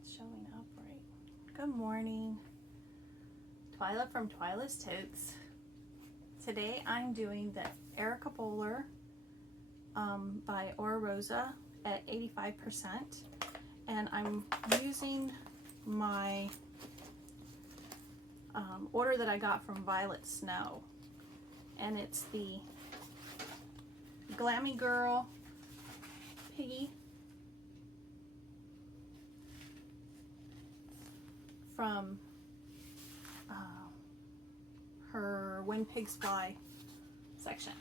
that's showing up right. Good morning. Twyla from Twyla's Totes. Today I'm doing the Erica Bowler by Oro Rosa at 85%. And I'm using my order that I got from Violet Snow. And it's the Glammy Girl Piggy from her When Pigs Fly section.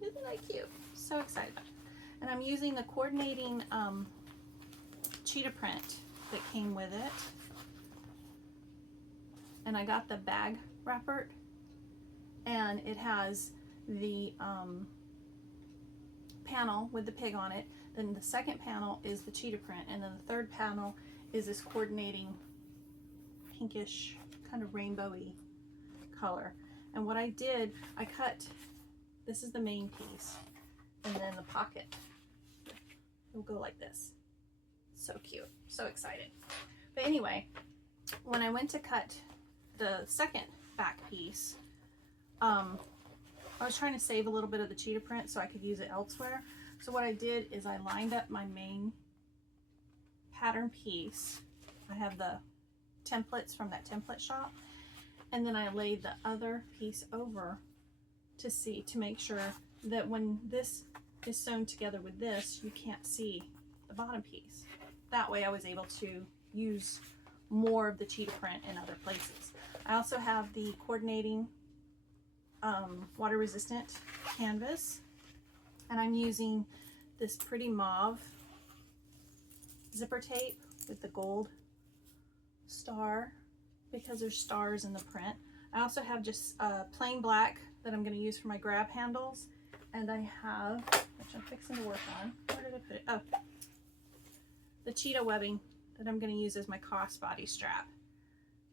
Isn't that cute? So excited. And I'm using the coordinating cheetah print that came with it. And I got the bag wrapper, and it has the panel with the pig on it. Then the second panel is the cheetah print, and then the third panel is this coordinating pinkish kind of rainbowy color. And what I did, I cut, this is the main piece, and then the pocket will go like this. So cute, so excited. But anyway, when I went to cut the second back piece, I was trying to save a little bit of the cheetah print so I could use it elsewhere. So what I did is I lined up my main pattern piece. I have the templates from that template shop, and then I laid the other piece over to make sure that when this is sewn together with this, you can't see the bottom piece. That way I was able to use more of the cheetah print in other places. I also have the coordinating water resistant canvas, and I'm using this pretty mauve zipper tape with the gold star because there's stars in the print. I also have just plain black that I'm going to use for my grab handles, and I have, which I'm fixing to work on, where did I put it? Oh, the cheetah webbing that I'm going to use as my crossbody strap.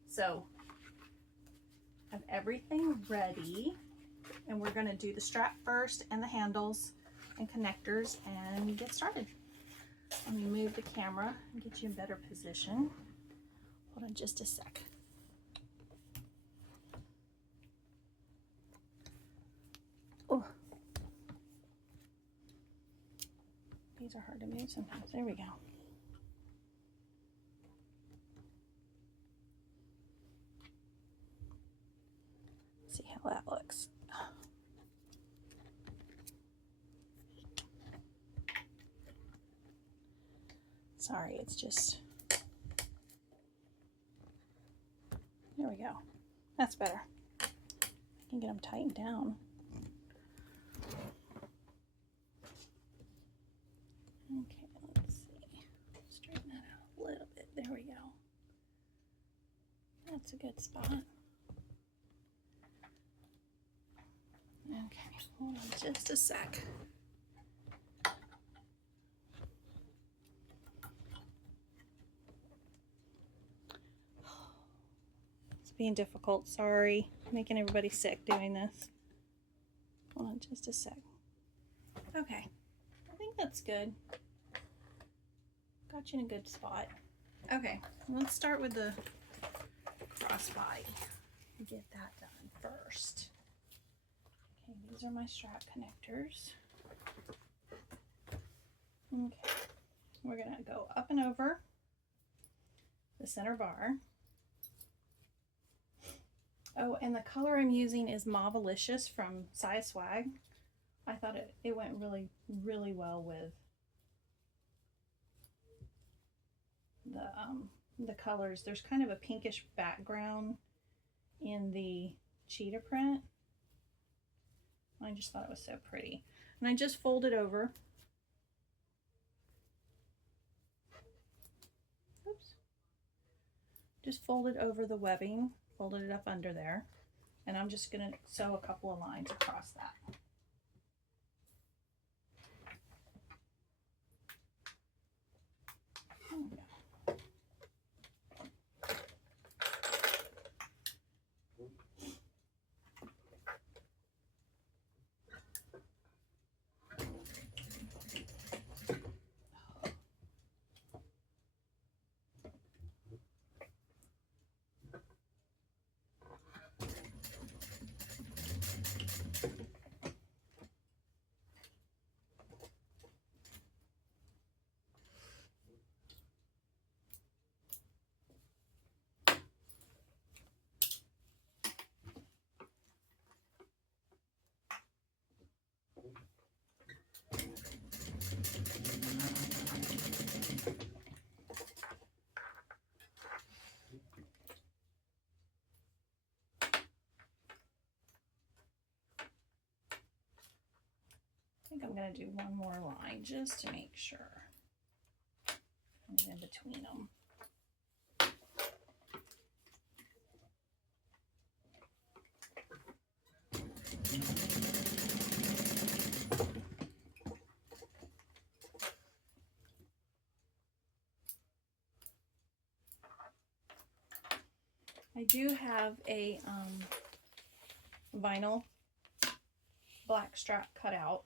So I have everything ready, and we're going to do the strap first and the handles and connectors and get started. Let me move the camera and get you in better position. Hold on just a sec. Oh, these are hard to move sometimes. There we go. See how that looks. Sorry, it's just, there we go. That's better. I can get them tightened down. Okay, let's see. Straighten that out a little bit. There we go. That's a good spot. Okay, hold on just a sec. It's being difficult, sorry. Making everybody sick doing this. Hold on just a sec. Okay, I think that's good. Got you in a good spot. Okay, let's start with the crossbody. Get that done first. Okay, these are my strap connectors. Okay, we're gonna go up and over the center bar. Oh, and the color I'm using is Mauvealicious from Siah Swag. I thought it went really, really well with the colors. There's kind of a pinkish background in the cheetah print. I just thought it was so pretty. And I just folded over. Oops. Just folded over the webbing, folded it up under there. And I'm just going to sew a couple of lines across that. There we go. think I'm going to do one more line just to make sure. And in between them. I do have a vinyl black strap cut out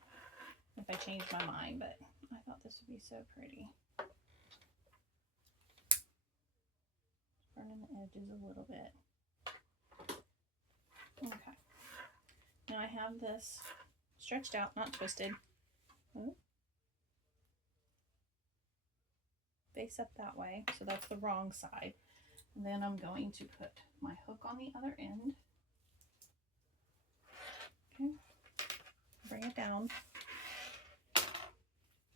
if I change my mind, but I thought this would be so pretty. Burning the edges a little bit. Okay. Now I have this stretched out, not twisted. Ooh. Face up that way, so that's the wrong side. And then I'm going to put my hook on the other end. Okay. Bring it down.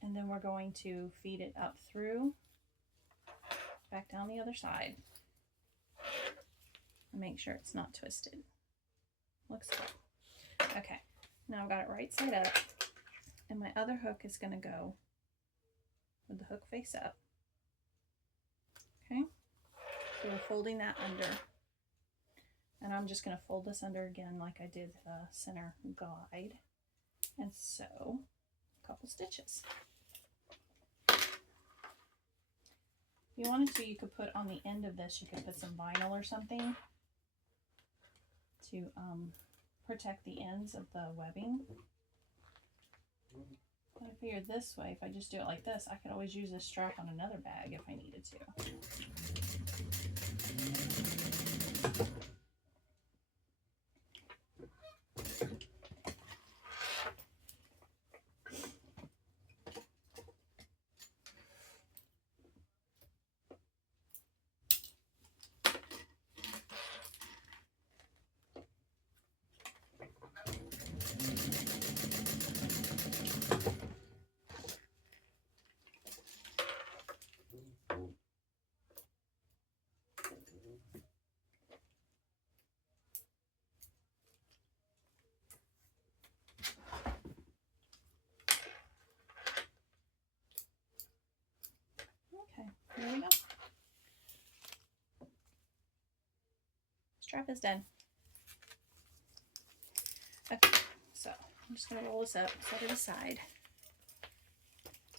And then we're going to feed it up through, back down the other side. And make sure it's not twisted. Looks good. Okay, now I've got it right side up, and my other hook is going to go with the hook face up. Okay, so we're folding that under, and I'm just going to fold this under again like I did the center guide, and sew a couple stitches. If you wanted to, you could put on the end of this, you could put some vinyl or something to protect the ends of the webbing. But I figured this way, if I just do it like this, I could always use this strap on another bag if I needed to. There we go. Strap is done. Okay, so I'm just going to roll this up, set it aside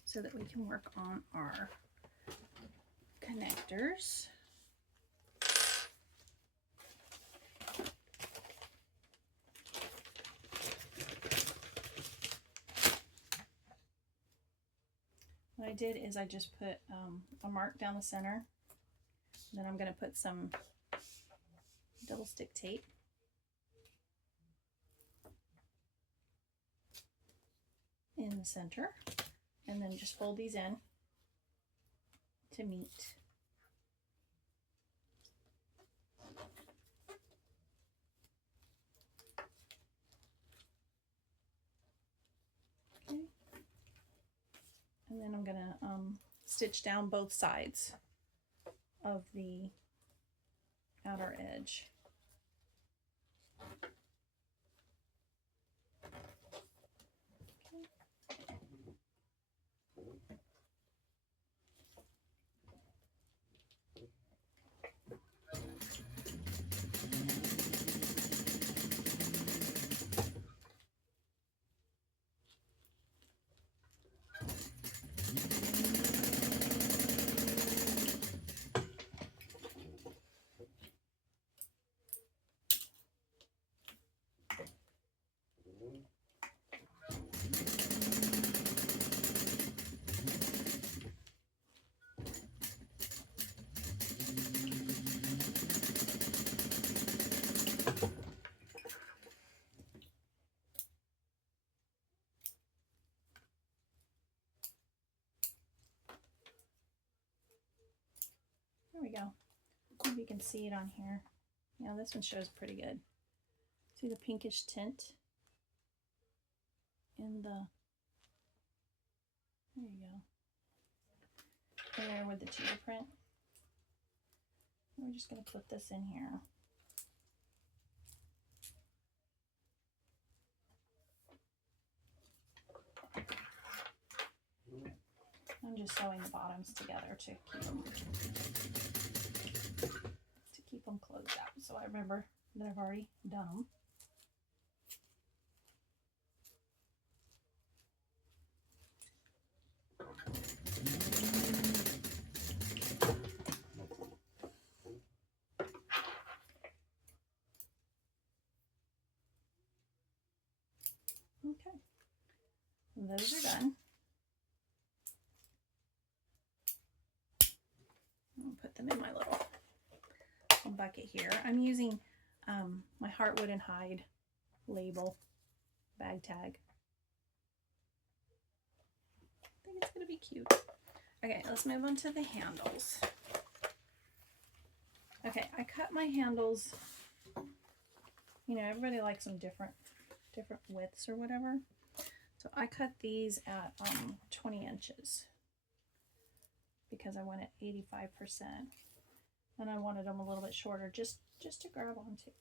so that we can work on our connectors. What I did is I just put a mark down the center. Then I'm going to put some double stick tape in the center, and then just fold these in to meet. Okay. And then I'm going to stitch down both sides of the outer edge. There we go. Maybe you can see it on here. Yeah, this one shows pretty good. See the pinkish tint in the, there you go, there with the cheetah print. We're just going to put this in here. just sewing the bottoms together to keep them closed out. So I remember that I've already done them. Okay, and those are done. I'll put them in my little bucket here. I'm using my Heartwood and Hide label bag tag. I think it's going to be cute. Okay, let's move on to the handles. Okay, I cut my handles, you know, everybody likes them different widths or whatever. So I cut these at 20 inches because I went at 85%. And I wanted them a little bit shorter just to grab onto.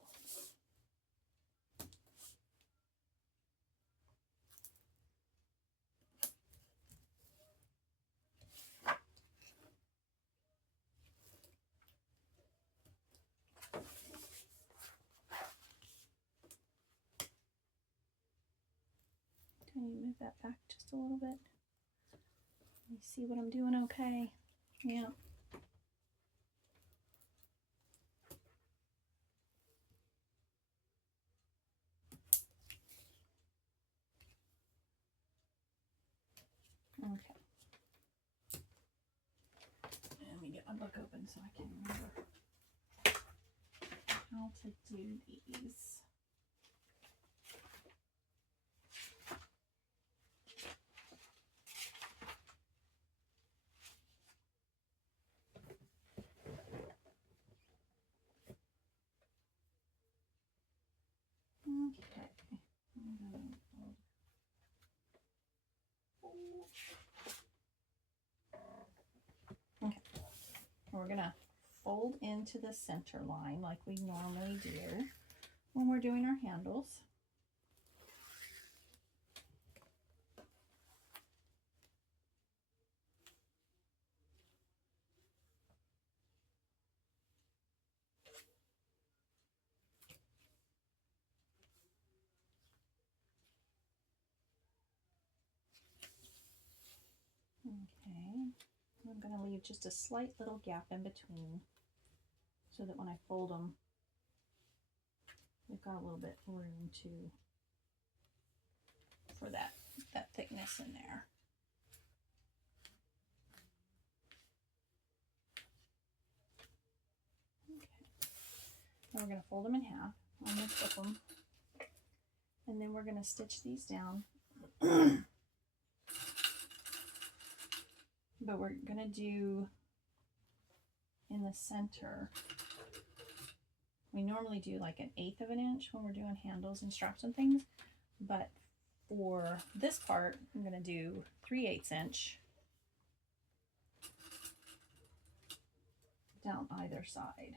Can you move that back just a little bit? Let me see what I'm doing okay. Yeah. Okay. Let me get my book open so I can remember how to do these. Okay. Okay. We're gonna fold into the center line like we normally do when we're doing our handles. Okay, I'm going to leave just a slight little gap in between so that when I fold them, we've got a little bit room for that thickness in there. Okay, now we're going to fold them in half. I'm going to flip them, and then we're going to stitch these down. But we're going to do in the center, we normally do like 1/8 of an inch when we're doing handles and straps and things, but for this part I'm going to do 3/8 inch down either side.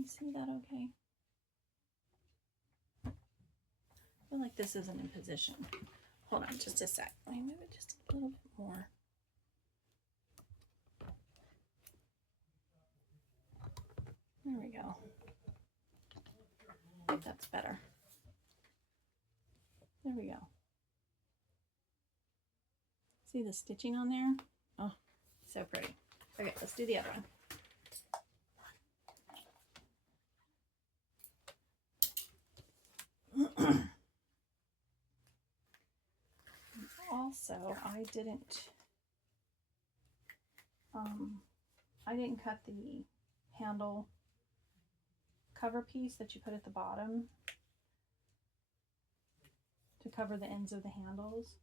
you see that okay? I feel like this isn't in position. Hold on just a sec. Let me move it just a little bit more. There we go. I think that's better. There we go. See the stitching on there? Oh, so pretty. Okay, let's do the other one. Also, I didn't cut the handle cover piece that you put at the bottom to cover the ends of the handles.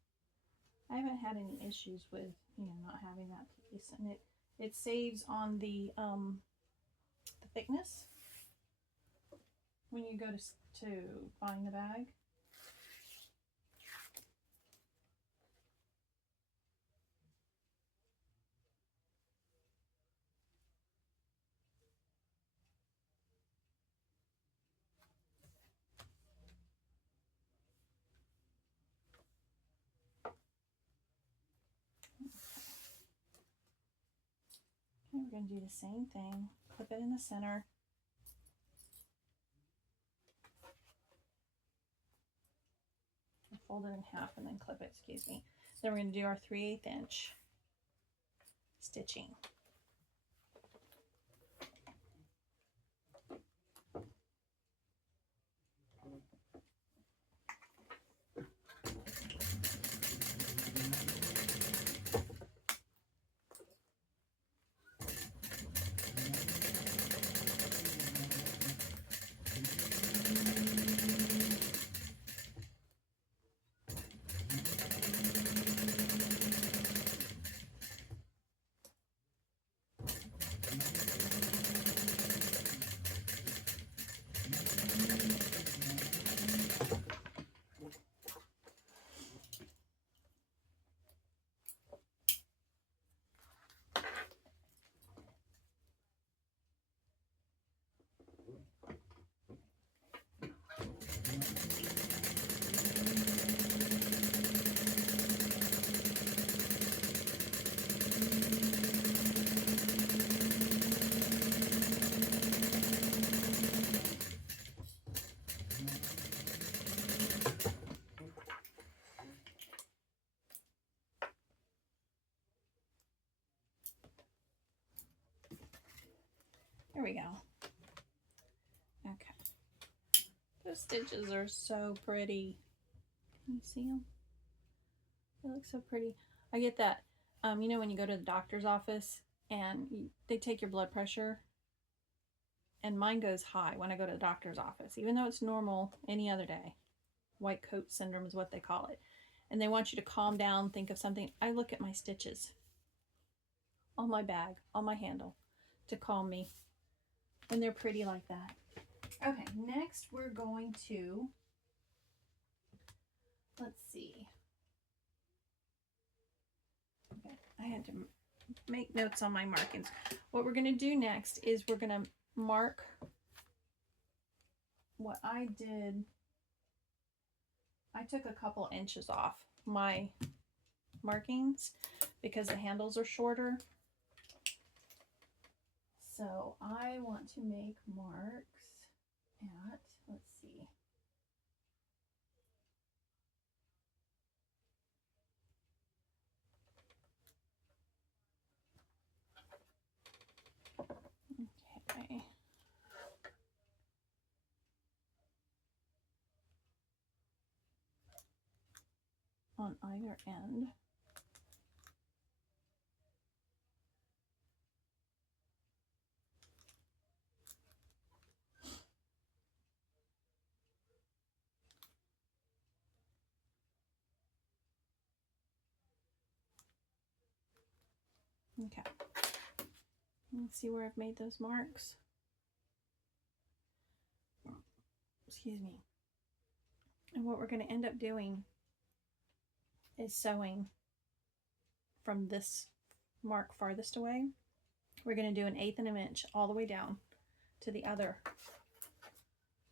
I haven't had any issues with, you know, not having that piece, and it saves on the thickness when you go to buying the bag. Okay, we're going to do the same thing. Clip it in the center. Fold it in half and then clip it, excuse me. Then we're going to do our 3/8 inch stitching. There we go. Okay. Those stitches are so pretty. Can you see them? They look so pretty. I get that, you know, when you go to the doctor's office and they take your blood pressure, and mine goes high when I go to the doctor's office, even though it's normal any other day. White coat syndrome is what they call it. And they want you to calm down, think of something. I look at my stitches on my bag, on my handle, to calm me. And they're pretty like that. Okay, next we're going to, let's see. Okay, I had to make notes on my markings. What we're going to do next is we're going to mark what I did. I took a couple inches off my markings because the handles are shorter. So I want to make marks at, let's see. Okay. On either end. Okay. Let's see where I've made those marks. Excuse me. And what we're going to end up doing is sewing from this mark farthest away. We're going to do 1/8 of an inch all the way down to the other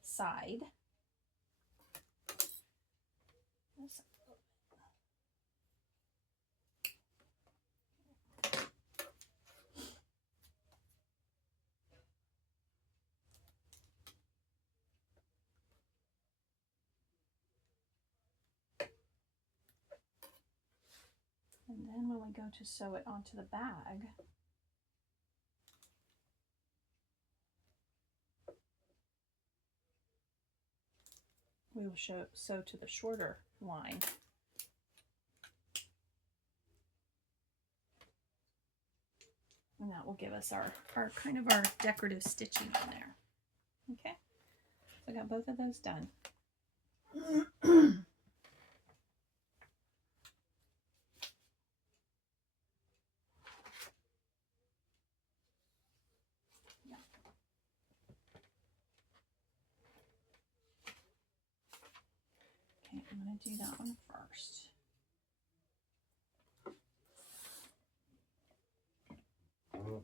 side. And then when we go to sew it onto the bag, we will sew to the shorter line. And that will give us our kind of our decorative stitching on there. Okay, so I got both of those done. Okay, I'm going to do that one first. I'm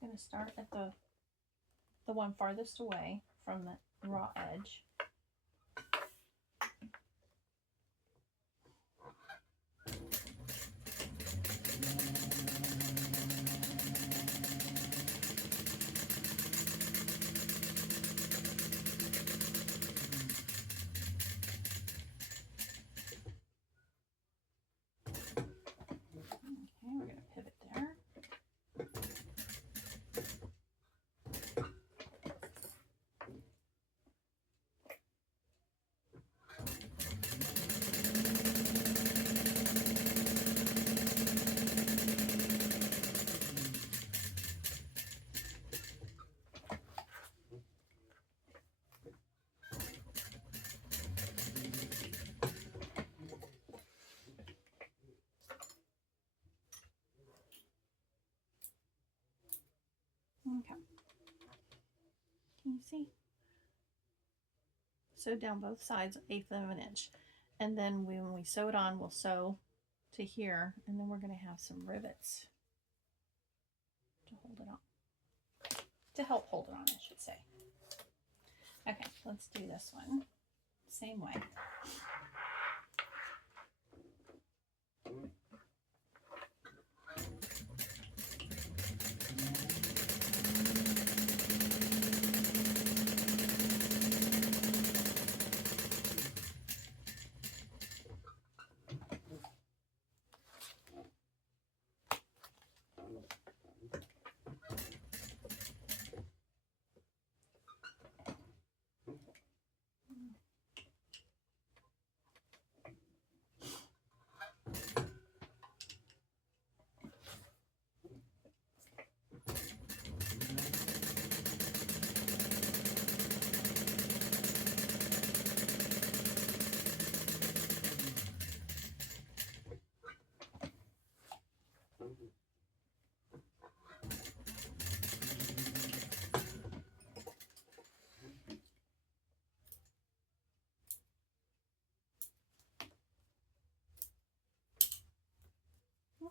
going to start at the one farthest away from the raw edge. We're going to pivot there. Okay. Can you see? Sew down both sides 1/8 of an inch. And then when we sew it on, we'll sew to here, and then we're going to have some rivets to hold it on. To help hold it on, I should say. Okay, let's do this one. Same way.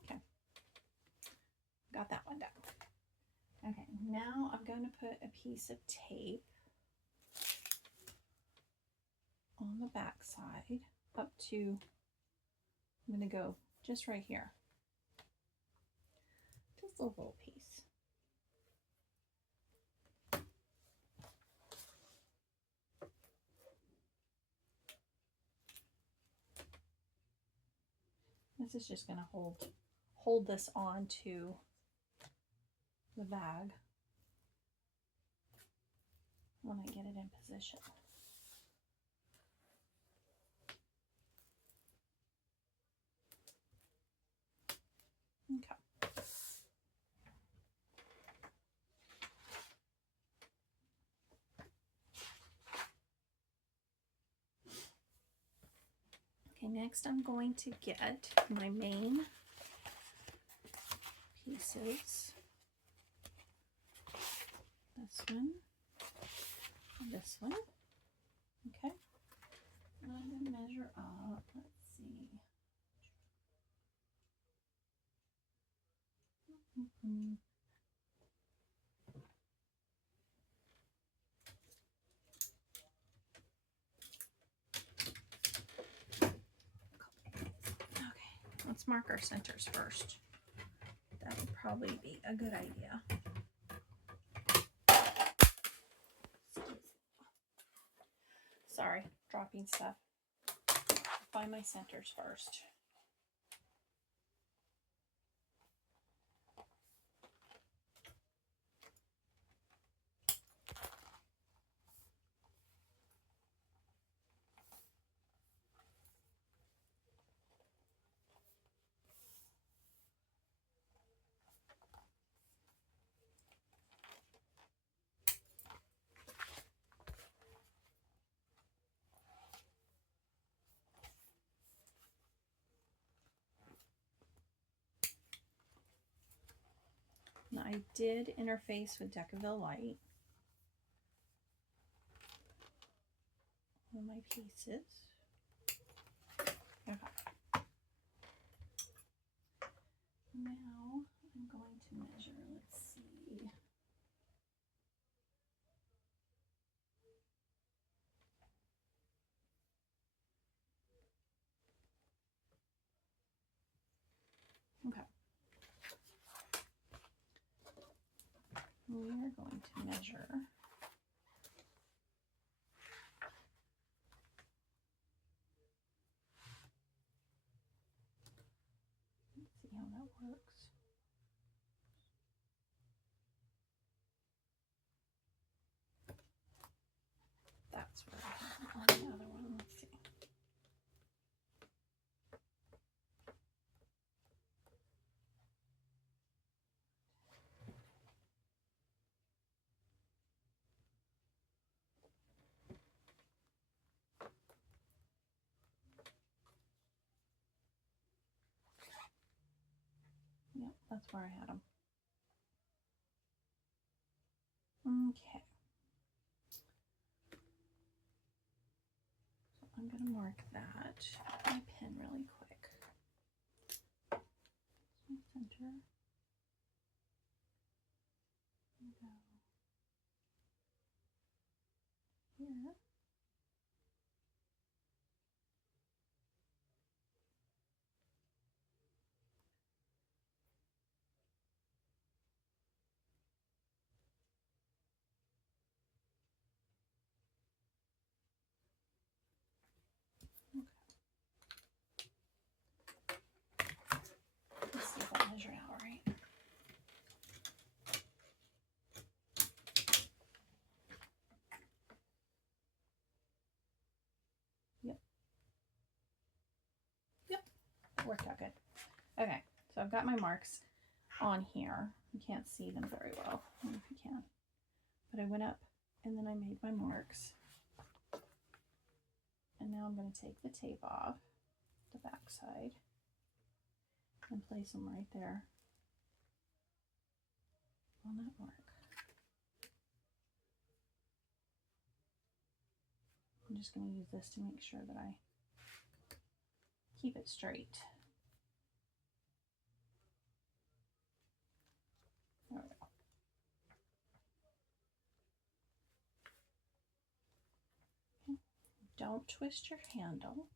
Okay, got that one done. Okay, now I'm going to put a piece of tape on the back side up to, I'm going to go just right here. Just a little piece. This is just going to hold this on to the bag when I get it in position. Okay. Okay, next I'm going to get my main pieces. This one, and this one. Okay. And I'm going to measure up. Let's see. Mm-hmm. Okay, let's mark our centers first. That would probably be a good idea. Sorry, dropping stuff. Find my centers first. Now, I did interface with Decaville Light on my pieces. Okay. Now I'm going to measure. Let's see. Okay. We are going to measure let's see how that works. That's where I have it on the other one. Let's see. Yep, that's where I had them. Okay. So I'm going to mark that with my pen really quick. So center. Go here. Let's see if I measured out right. Yep. Yep. It worked out good. Okay, so I've got my marks on here. You can't see them very well. I don't know if you can. But I went up and then I made my marks. And now I'm going to take the tape off the back side and place them right there on that mark. I'm just going to use this to make sure that I keep it straight. There we go. Okay. Don't twist your handle.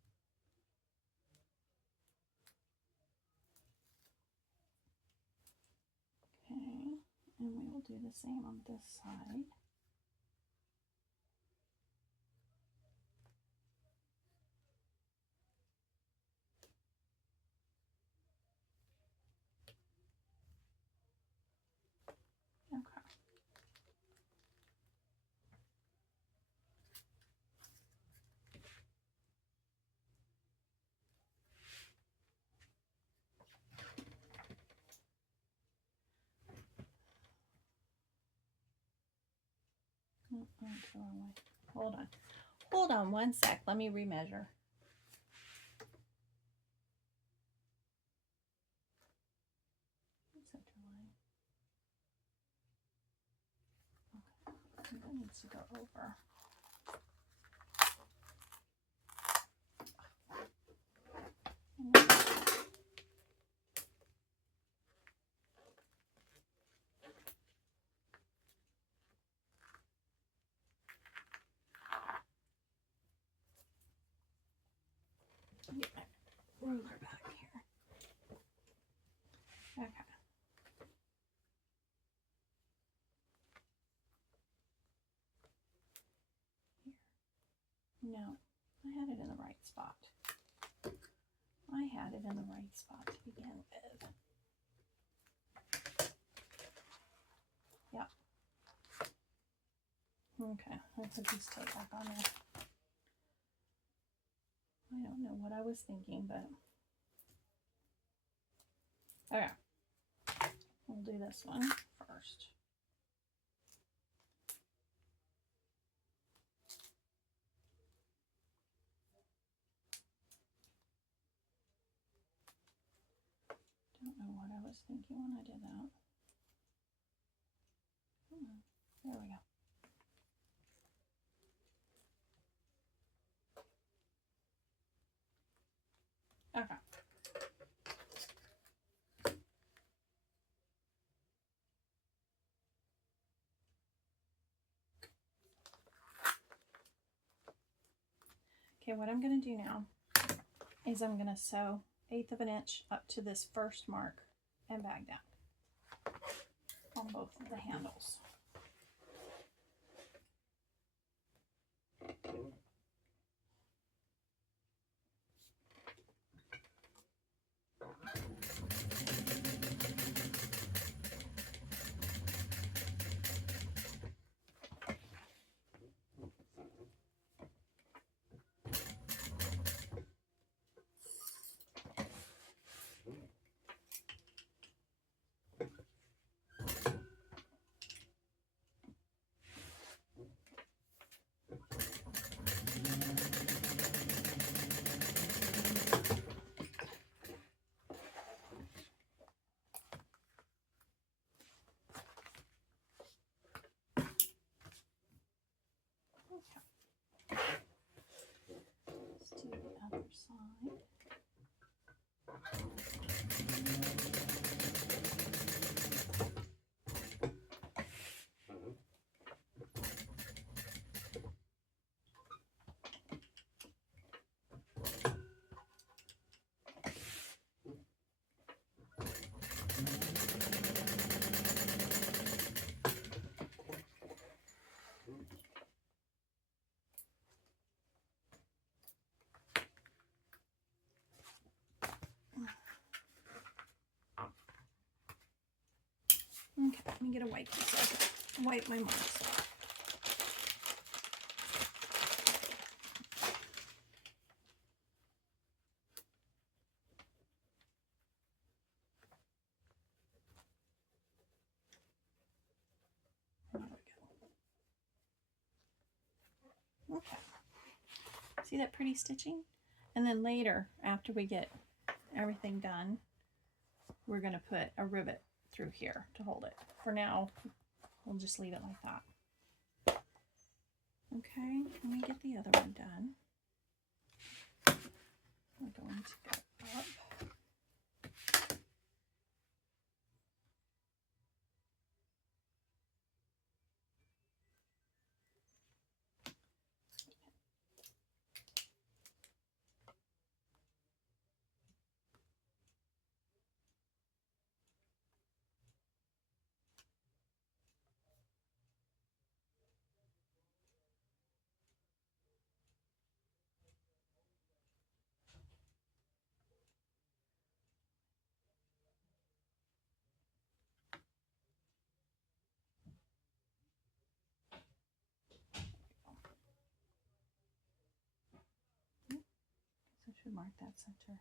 Okay, and we will do the same on this side. Okay. Oh, I went the wrong way. Hold on. Hold on one sec. Let me remeasure. Center line. Okay. That needs to go over. ruler back here. Okay. Here. No, I had it in the right spot. I had it in the right spot to begin with. Yep. Okay, I'll put this tape back on there. I don't know what I was thinking, but okay. We'll do this one first. Don't know what I was thinking when I did that. There we go. Okay. Okay, what I'm going to do now is I'm going to sew 1/8 of an inch up to this first mark and back down on both of the handles. Let's do the other side. Okay, let me get a wipe so I can wipe my marks off. There we go. Okay. See that pretty stitching? And then later, after we get everything done, we're going to put a rivet through here to hold it. For now, we'll just leave it like that. Okay, let me get the other one done. We're going to go up. So I should mark that center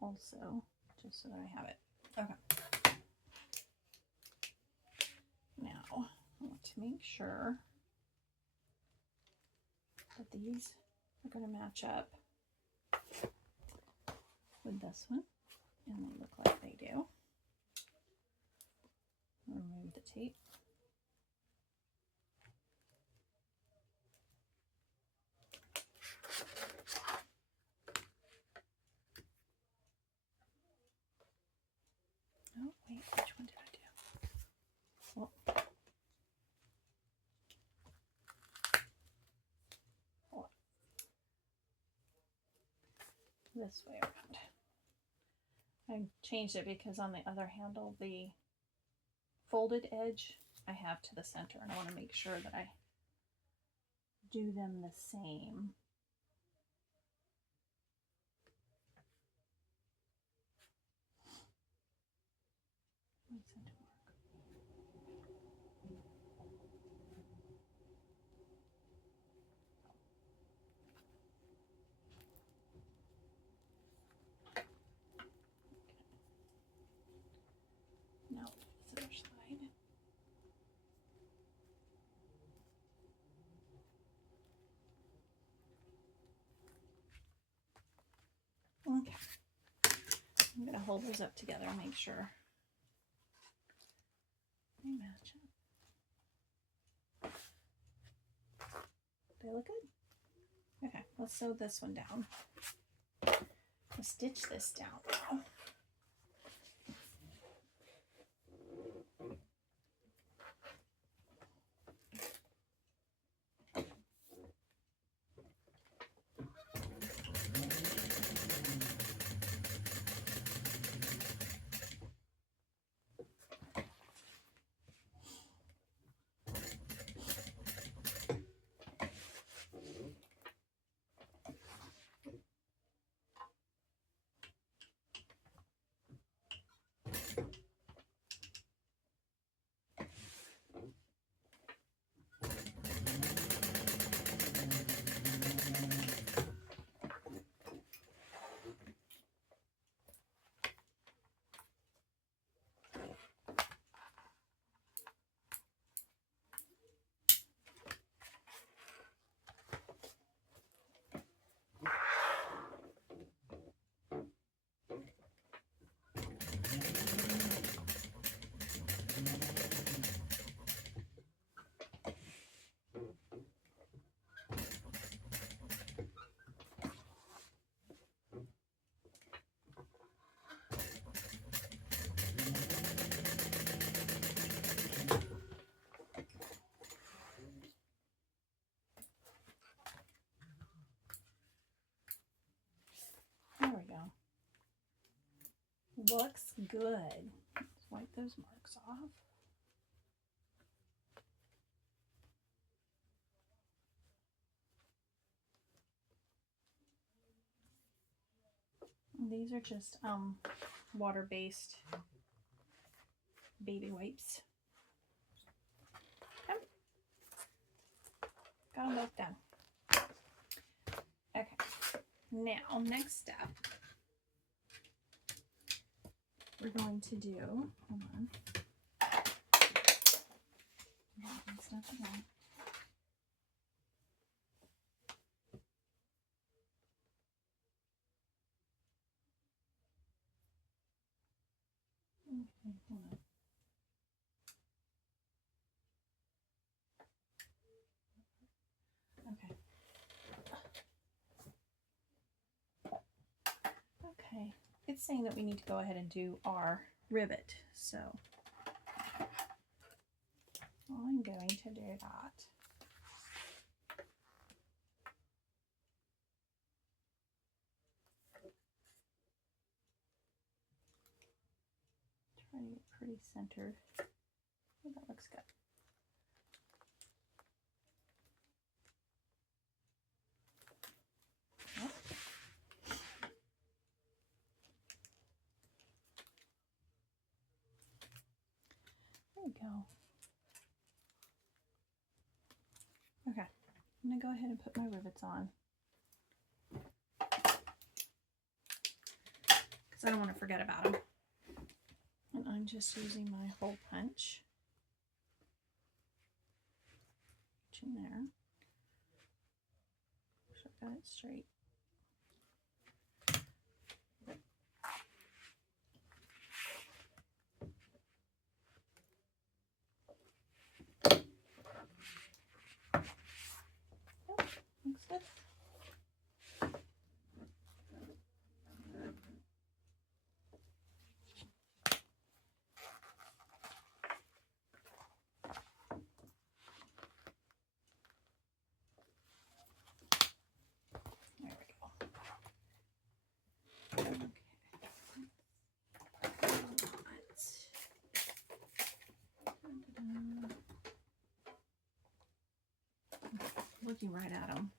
also, just so that I have it. Okay. Now, I want to make sure that these are going to match up with this one, and they look like they do. Remove the tape. Oh, wait, which one did I do? Oh. this way around. I changed it because on the other handle, the folded edge I have to the center, and I want to make sure that I do them the same. No, this other side. Okay. I'm going to hold those up together and make sure they match up. They look good? Okay, let's sew this one down. Let's stitch this down now. There we go. Looks good. Let's wipe those marks off. These are just water-based baby wipes. Okay. Got them both done. Okay. Now, next step, we're going to do, hold on. Stuff again. Okay, hold on. Okay, it's saying that we need to go ahead and do our rivet, so I'm going to do that. Try to get pretty centered. Oh, that looks good. Yep. There we go. Okay, I'm going to go ahead and put my rivets on, because I don't want to forget about them. And I'm just using my hole punch. In there. So I got it straight. Oh, looks good. There looking right at them.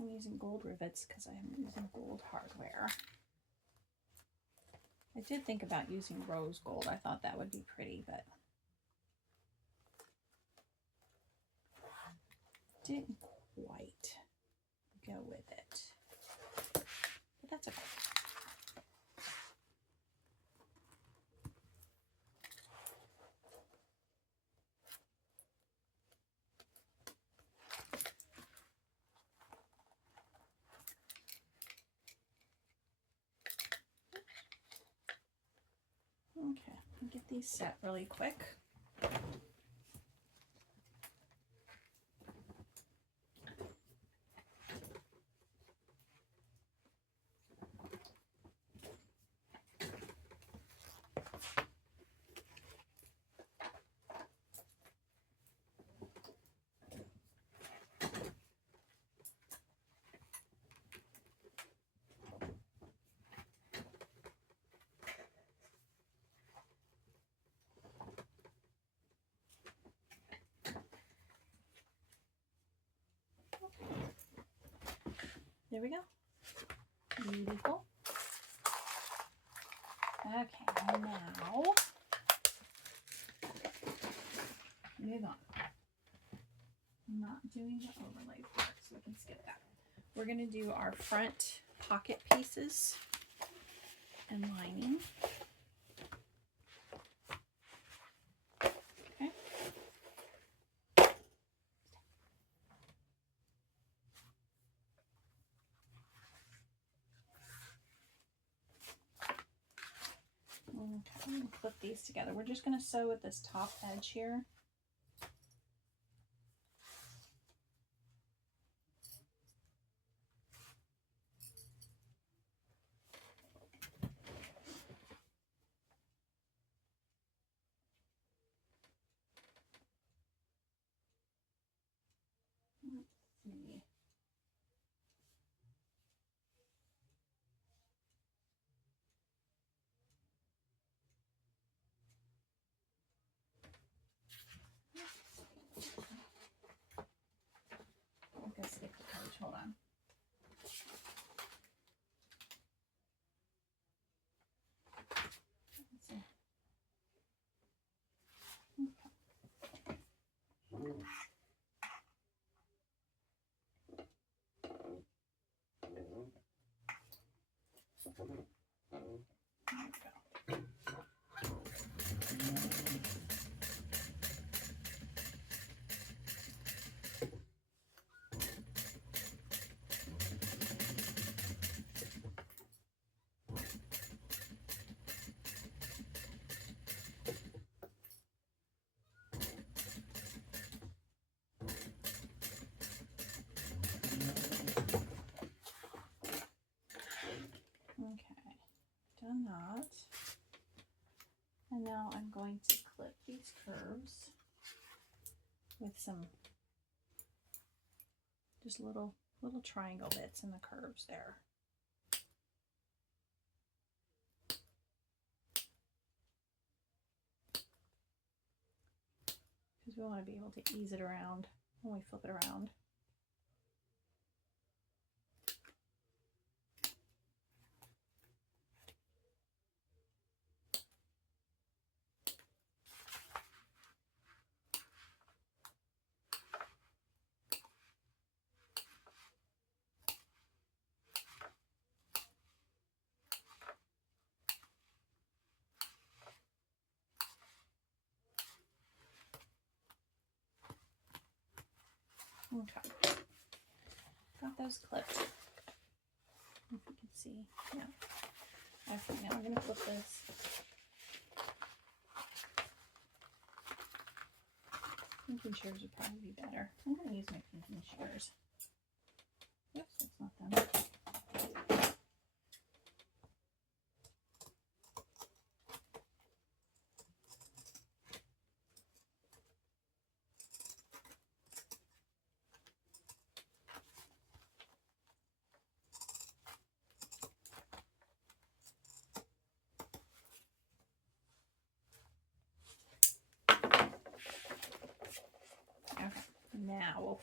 I'm using gold rivets because I'm using gold hardware. I did think about using rose gold. I thought that would be pretty, but didn't quite go with it. But that's okay. Okay, I'll get these set really quick. There we go. Beautiful. Okay, now move on. I'm not doing the overlay part, so we can skip that. We're going to do our front pocket pieces and lining. Okay. Okay, I'm going to flip these together. We're just going to sew at this top edge here. Let's see. I'm going to skip the page. Hold on. Let's see. Okay, done that. And now I'm going to clip these curves with some just little triangle bits in the curves there. Because we want to be able to ease it around when we flip it around. Okay, got those clipped. If you can see, yeah. Okay, now I'm going to flip this. Pinking shears would probably be better. I'm going to use my pinking shears. Oops, that's not them.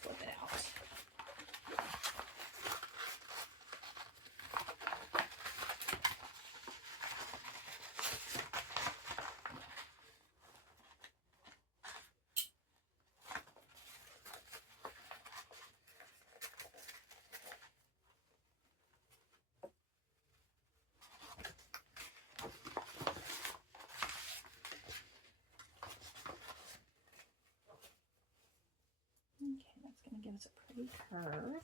we'll flip it out. Okay, that's going to give us a pretty curve.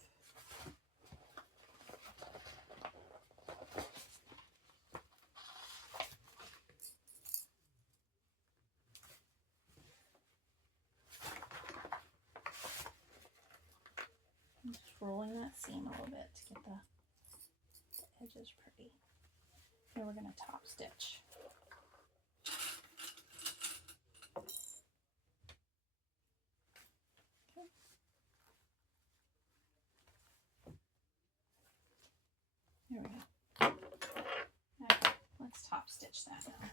I'm just rolling that seam a little bit to get the edges pretty. Then we're going to top stitch. Okay. There we go. Okay, let's top stitch that now.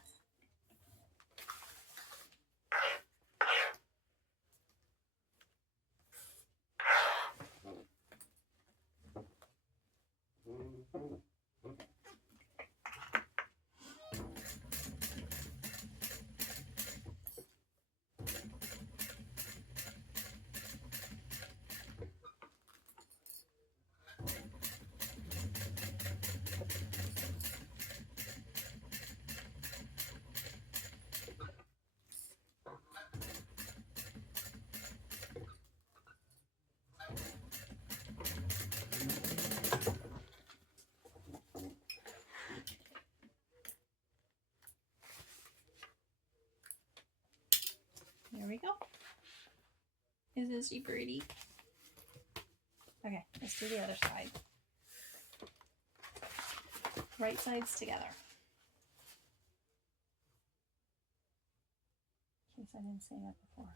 There we go. Isn't this pretty? Okay, let's do the other side. Right sides together. In case I didn't say that before.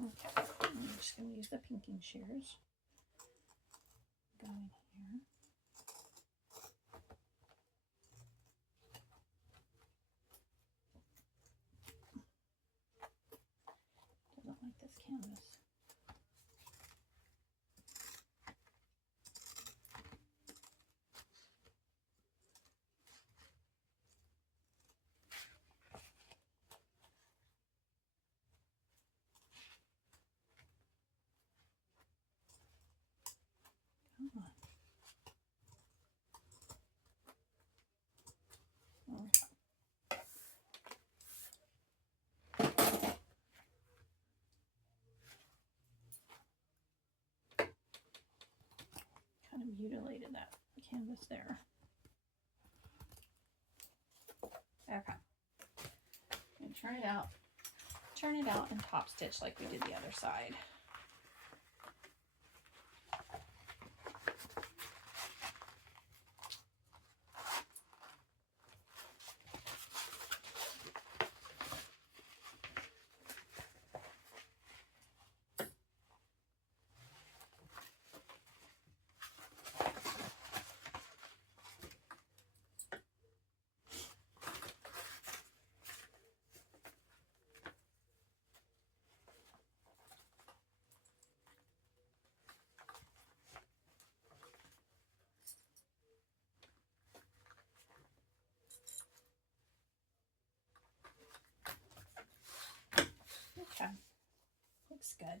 Okay, I'm just going to use the pinking shears. Go in here. Doesn't like this canvas. Come on. Kind of mutilated that canvas there. Okay. And turn it out and top stitch like we did the other side. Okay, looks good.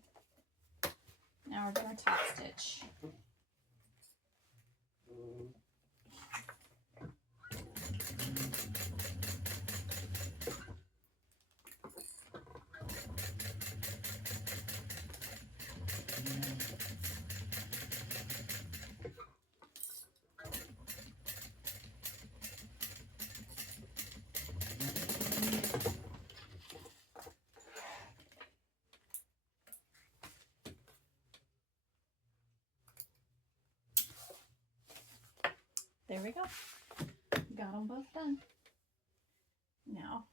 Now we're going to top stitch. Got them both done. Now,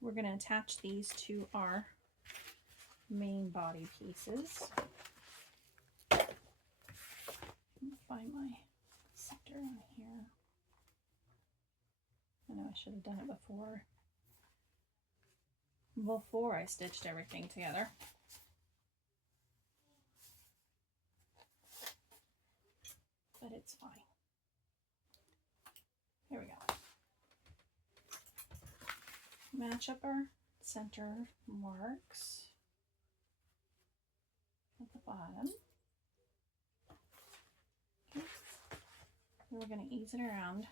we're going to attach these to our main body pieces. Let me find my center on here. I know I should have done it before I stitched everything together. But it's fine. Here we go. Match up our center marks at the bottom. Okay. Then we're going to ease it around,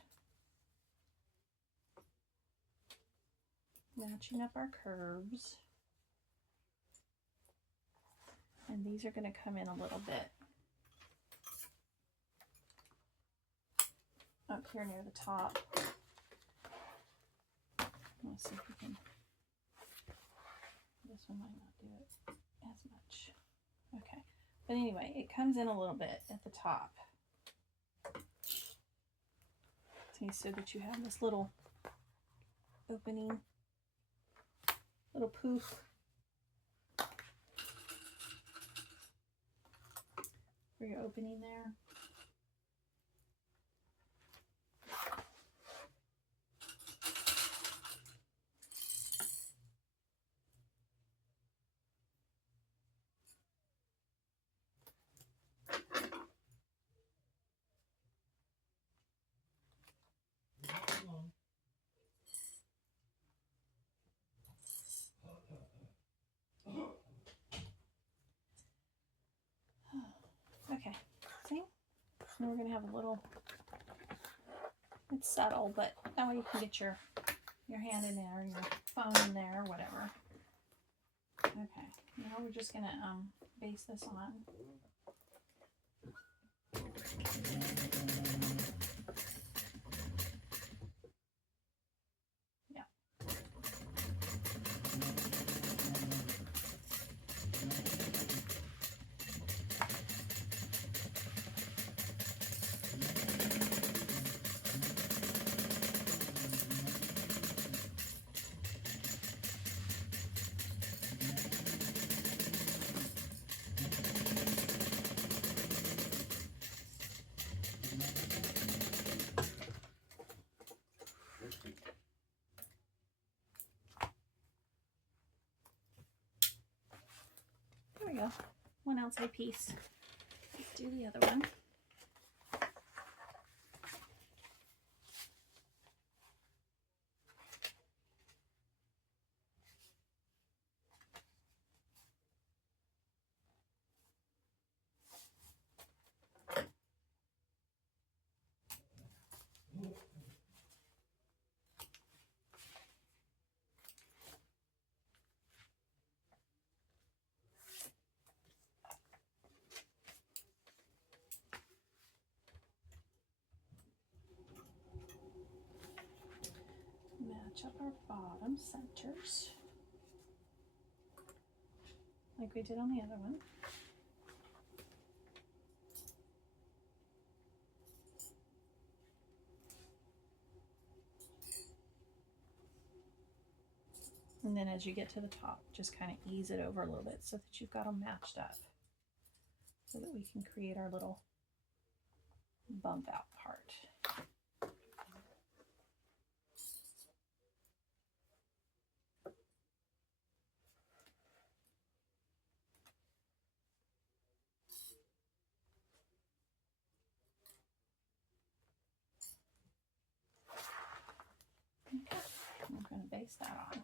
matching up our curves. And these are going to come in a little bit up here near the top. Let's see if we can. This one might not do it as much. Okay. But anyway, it comes in a little bit at the top. See, so that you have this little opening, little poof for your opening there. Okay, see? Now we're going to have a little, it's subtle, but that way you can get your hand in there, your phone in there, whatever. Okay, now we're just going to base this on. Yeah. There we go. One outside piece. Let's do the other one. Match up our bottom centers like we did on the other one. And then as you get to the top, just kind of ease it over a little bit so that you've got them matched up so that we can create our little bump out part. Okay, I'm going to base that on.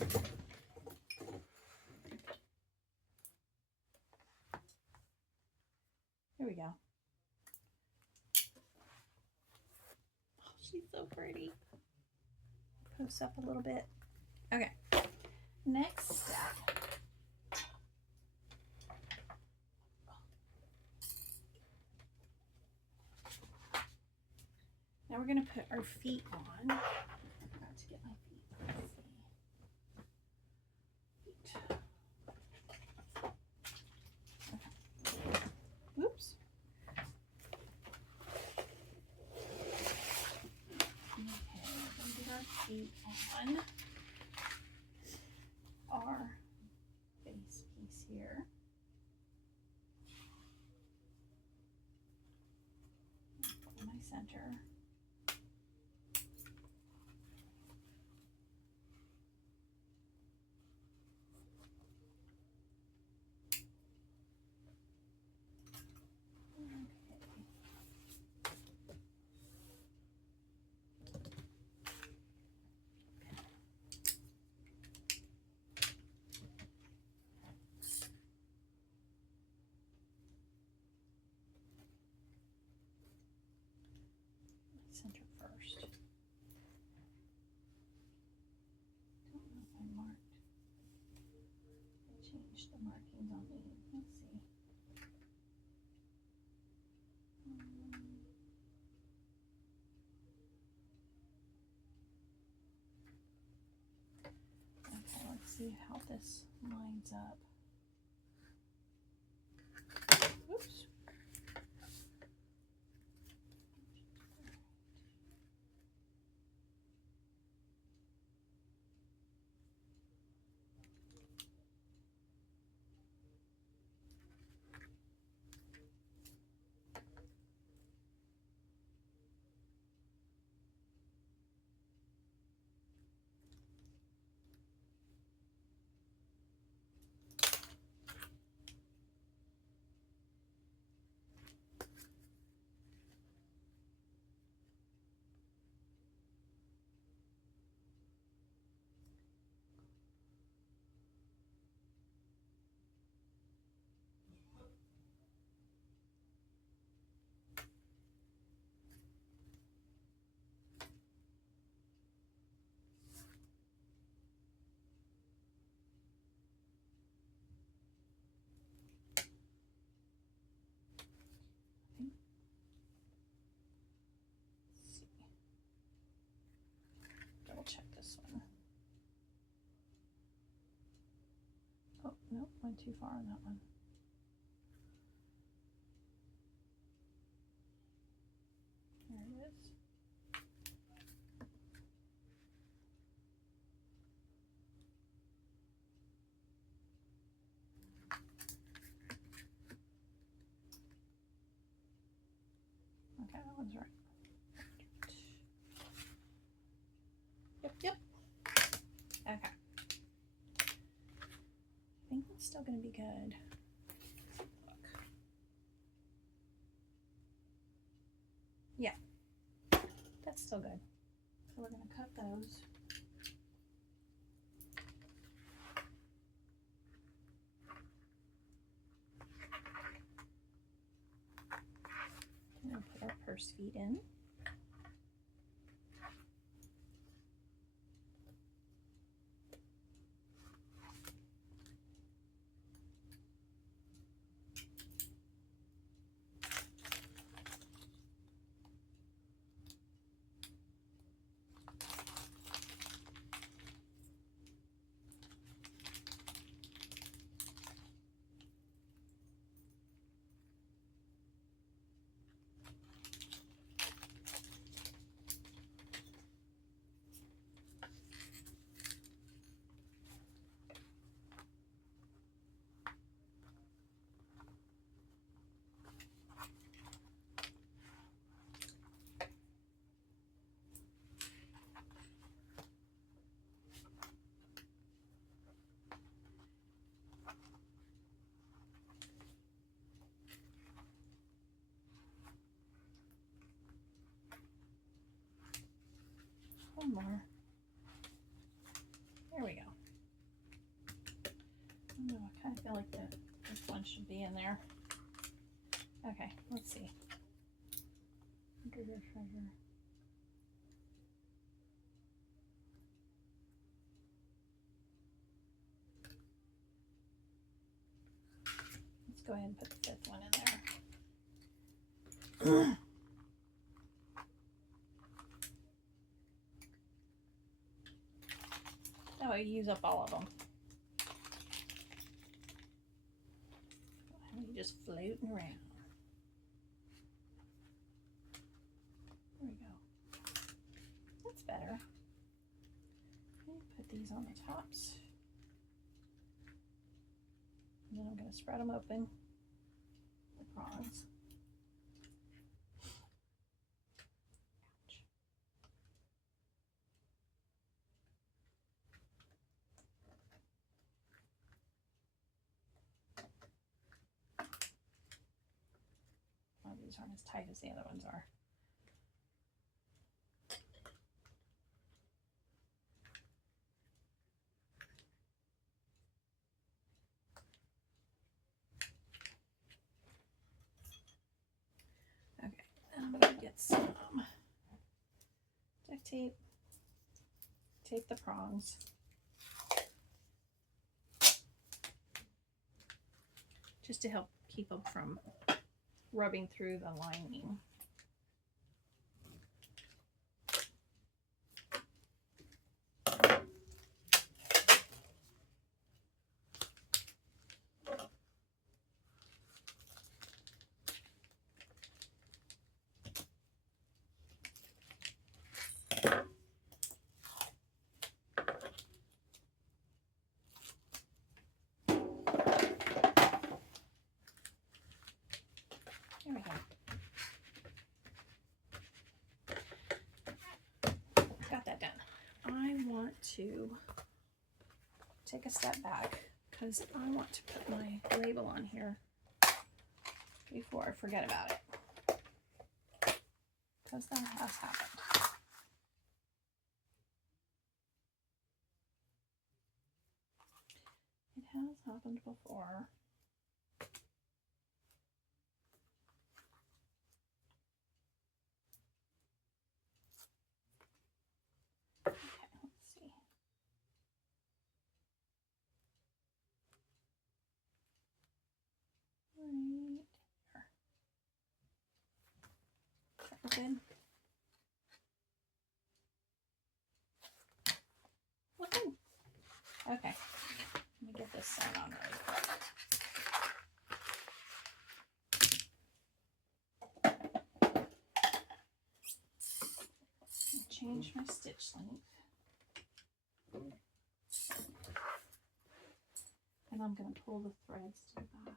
Here we go. Oh, she's so pretty. Post up a little bit. Okay. Next step. Now we're going to put our feet on. I forgot to get my feet. Let's see. Feet. Okay. Whoops. Okay, we're going to get our feet on our base piece here. Put my center. Center first. Don't know if I marked. I changed the markings on me. Let's see. Okay, let's see how this lines up. Oops. Double check this one. Oh, no, went too far on that one. There it is. Okay, that one's right. Yep. Okay. I think it's still going to be good. Look. Yeah, that's still good. So we're going to cut those. And put our purse feet in. One more. There we go. Oh, I kind of feel like this one should be in there. Okay, let's see. Under your treasure. Let's go ahead and put the fifth one in there. That way you use up all of them. And you just floating around. There we go. That's better. Okay, put these on the tops. And then I'm going to spread them open. The prongs. Oh, these aren't as tight as the other ones are. Okay, I'm going to get some duct tape, tape the prongs. Just to help keep them from rubbing through the lining. There we go. Got that done. I want to take a step back because I want to put my label on here before I forget about it. Because that has happened. It has happened before. Okay, let's see. Right here. Open. Woohoo! Okay, let me get this sewn on really quick. Change my stitch length. And I'm going to pull the threads to the back.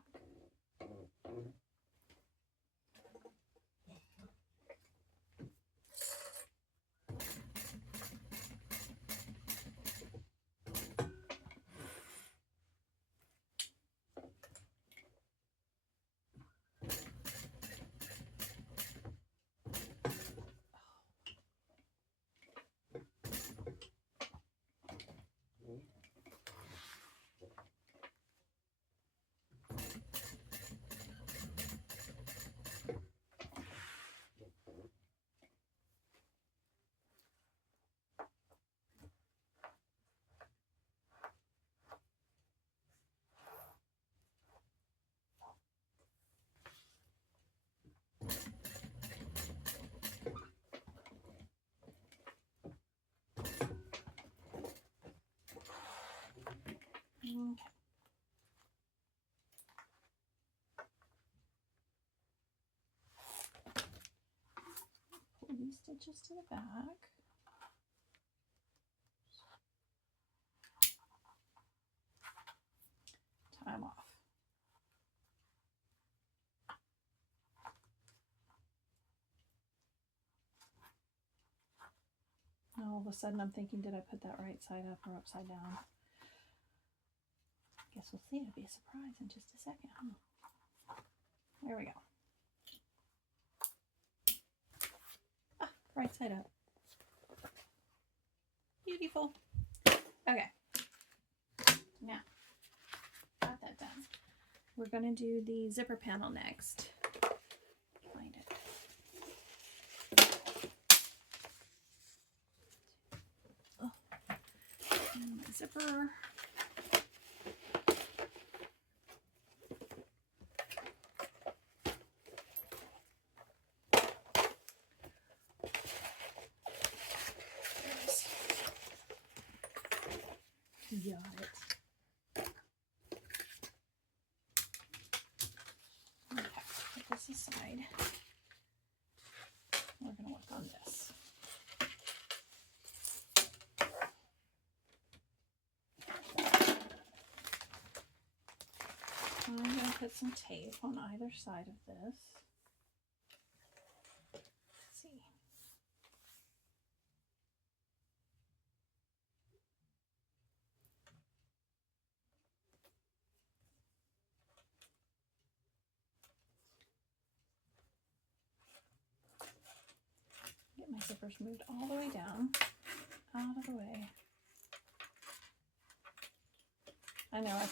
Okay. Pull these stitches to the back. Tie them off. Now all of a sudden I'm thinking, did I put that right side up or upside down? Guess we'll see. It'll be a surprise in just a second. There we go. Ah, right side up. Beautiful. Okay. Now, I going to do the zipper panel next. Find it. Oh. And my zipper. Got it. Okay, put this aside. We're going to work on this. I'm going to put some tape on either side of this. Let's see. Get my zippers moved all the way down, out of the way. I know I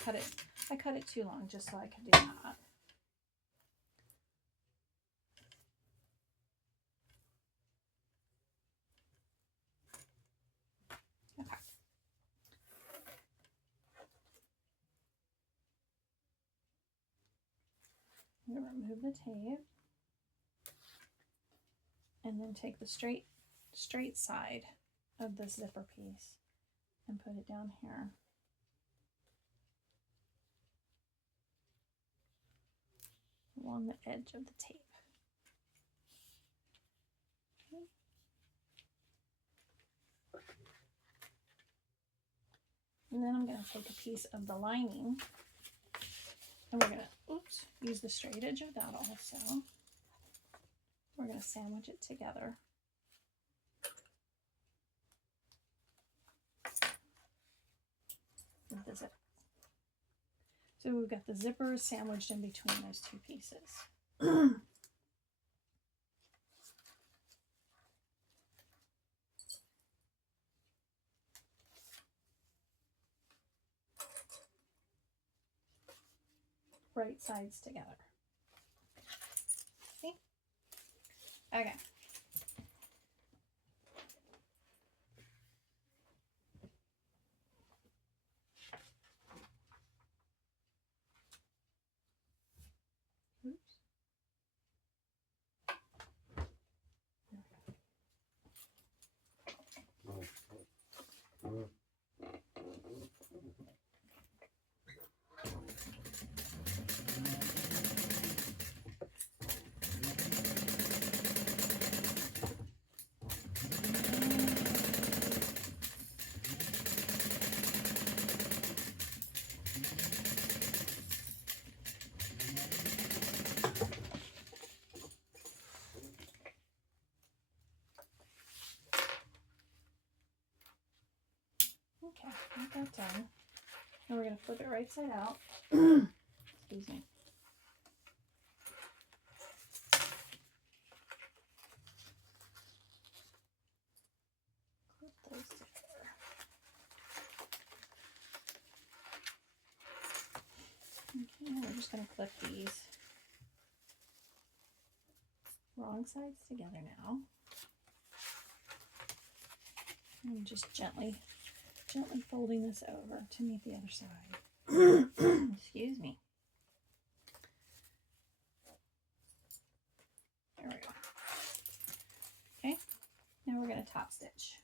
cut it too long just so I could do that. Okay. I'm going to remove the tape and then take the straight side of the zipper piece and put it down here. Along the edge of the tape. Okay. And then I'm going to take a piece of the lining and we're going to, use the straight edge of that also. We're going to sandwich it together. With the zip. So we've got the zipper sandwiched in between those two pieces. Right sides together. See? Okay. Okay, got that done. Now we're going to flip it right side out. Excuse me. Clip those together. Okay, we're just going to clip these wrong sides together now. And just gently folding this over to meet the other side. Excuse me. There we go. Okay, now we're going to top stitch.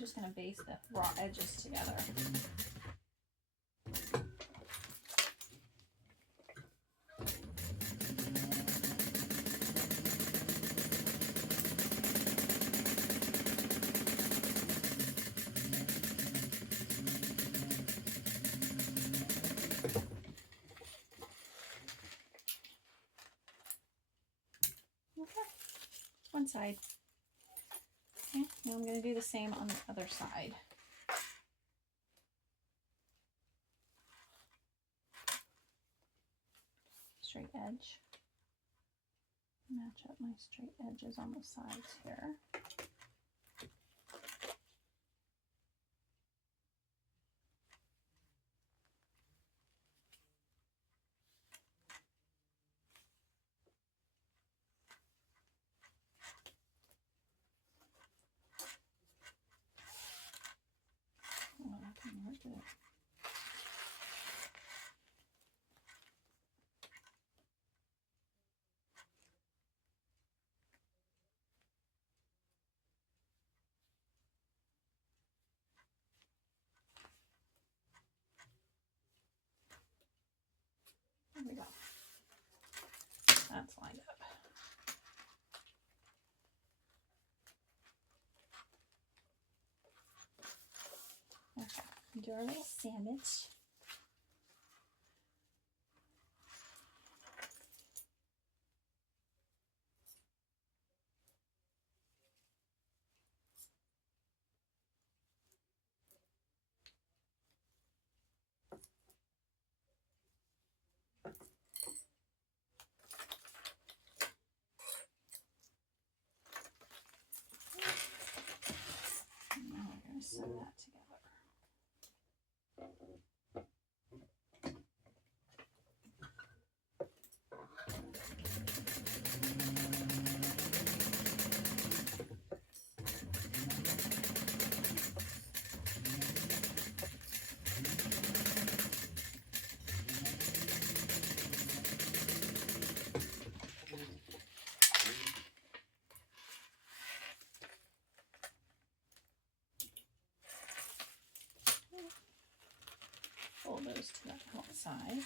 I'm just going to baste the raw edges together. Okay, one side. Okay, now I'm going to do the same on the other side. Straight edge. Match up my straight edges on the sides here. Oh, that didn't work good. There we go. That's lined up. Okay, do our little sandwich. Now we're going to sew that together. Fold those to that outside.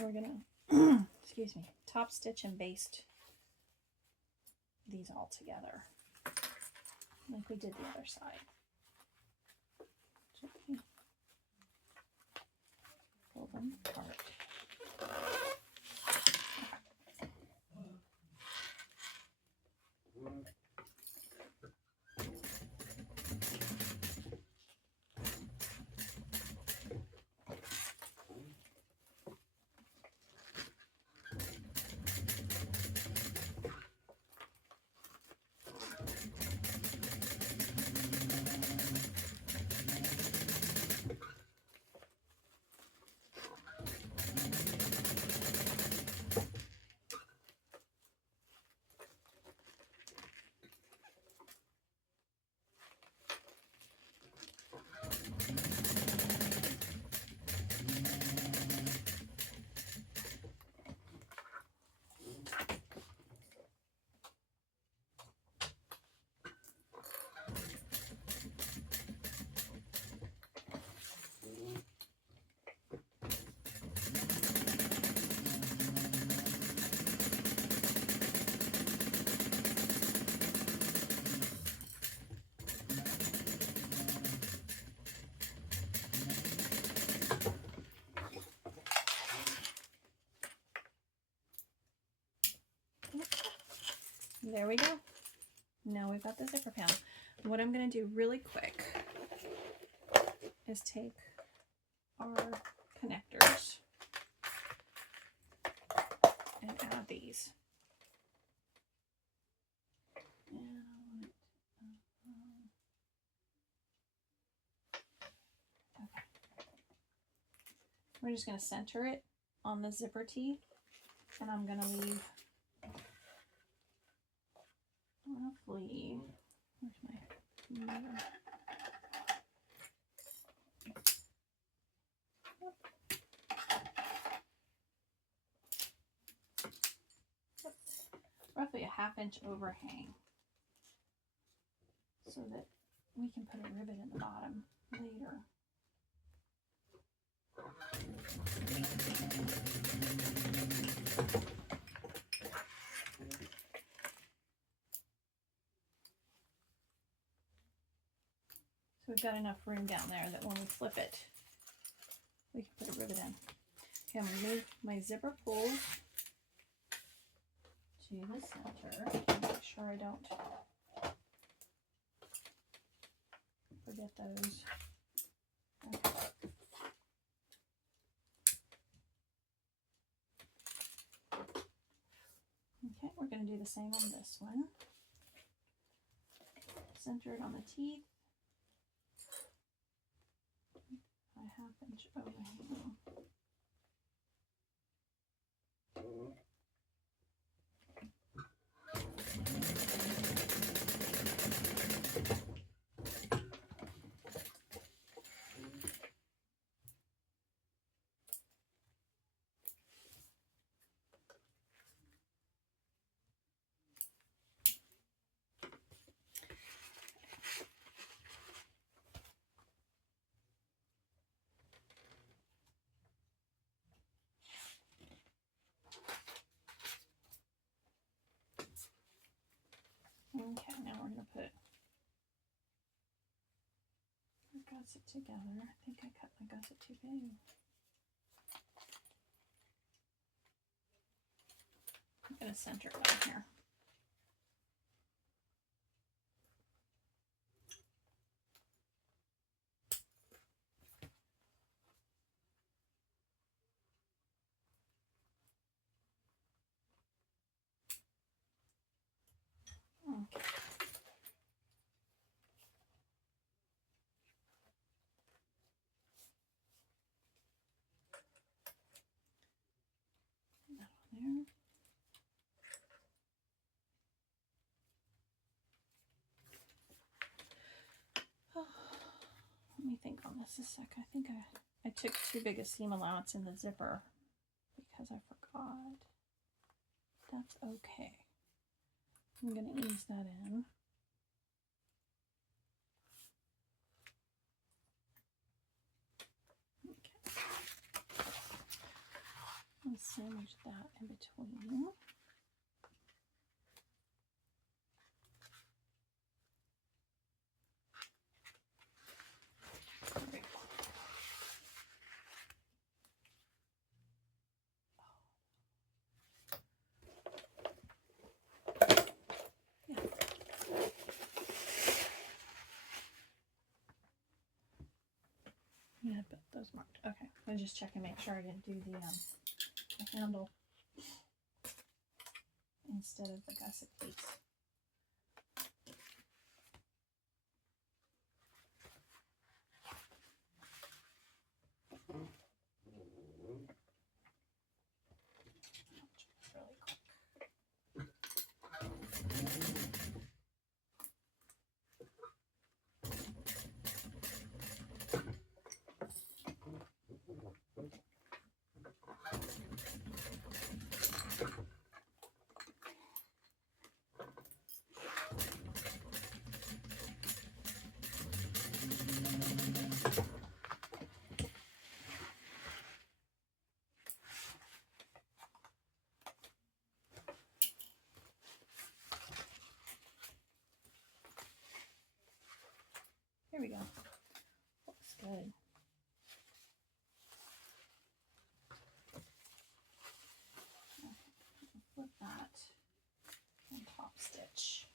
We're gonna, excuse me, top stitch and baste these all together, like we did the other side. Gently pull them apart. There we go. Now we've got the zipper panel. What I'm going to do really quick is take our connectors and add these. We're just going to center it on the zipper teeth, and I'm going to leave roughly, where's my mirror? Roughly a 1/2 inch overhang so that we can put a rivet in the bottom later. So we've got enough room down there that when we flip it, we can put a rivet in. Okay, I'm going to move my zipper pulls to the center to make sure I don't forget those. Okay. Okay, we're going to do the same on this one. Center it on the teeth. A 1/2 inch overhang. Okay, now we're going to put our gusset together. I think I cut my gusset too big. I'm going to center it on here. Okay. Put that on there. Oh, let me think on this a sec. I think I took too big a seam allowance in the zipper because I forgot. That's okay. I'm going to ease that in. Okay. Let's sandwich that in between. There we go. Yeah, but those marked. Okay, I just check and make sure I didn't do the handle instead of the gusset piece. Here we go. Looks good. Okay, flip that and top stitch.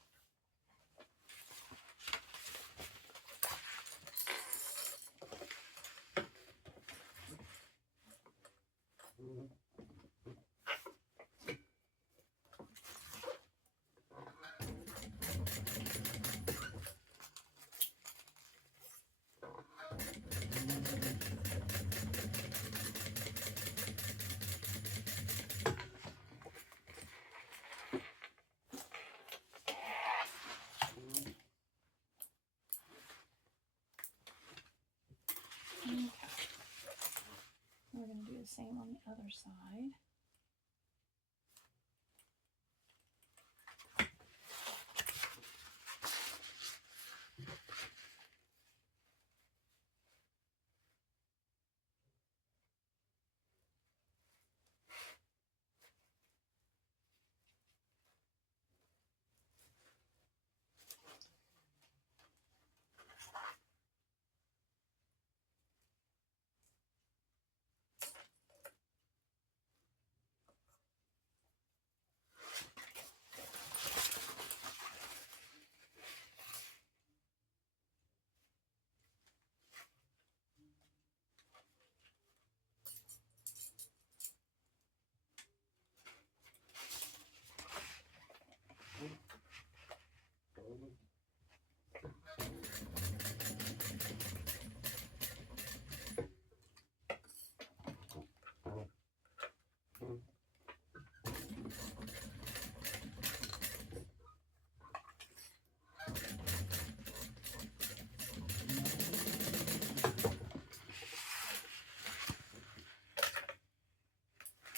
same on the other side.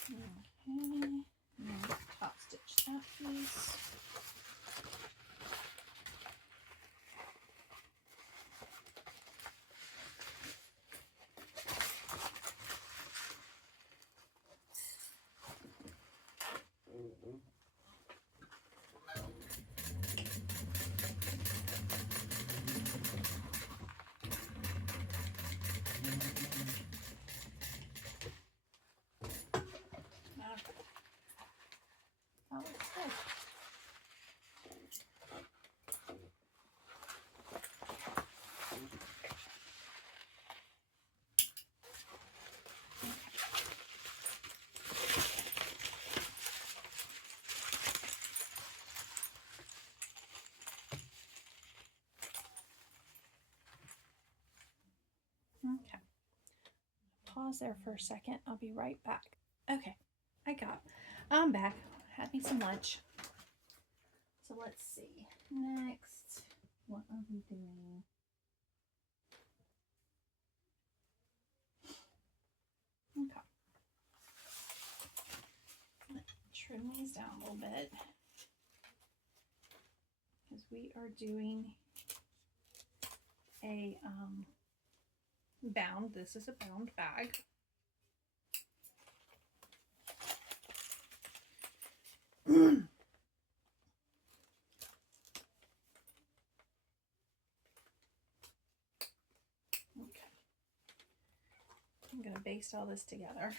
Okay, now top stitch that piece. That looks good. Okay. Pause there for a second. I'll be right back. Okay, I'm back. Had me some lunch. So let's see. Next, what are we doing? Okay. Let's trim these down a little bit because we are doing a bound. This is a bound bag. Okay. I'm going to baste all this together.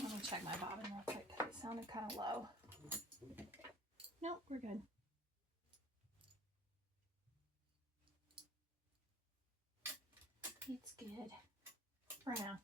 Let me check my bobbin real quick because it sounded kind of low. Nope, we're good. It's good for now.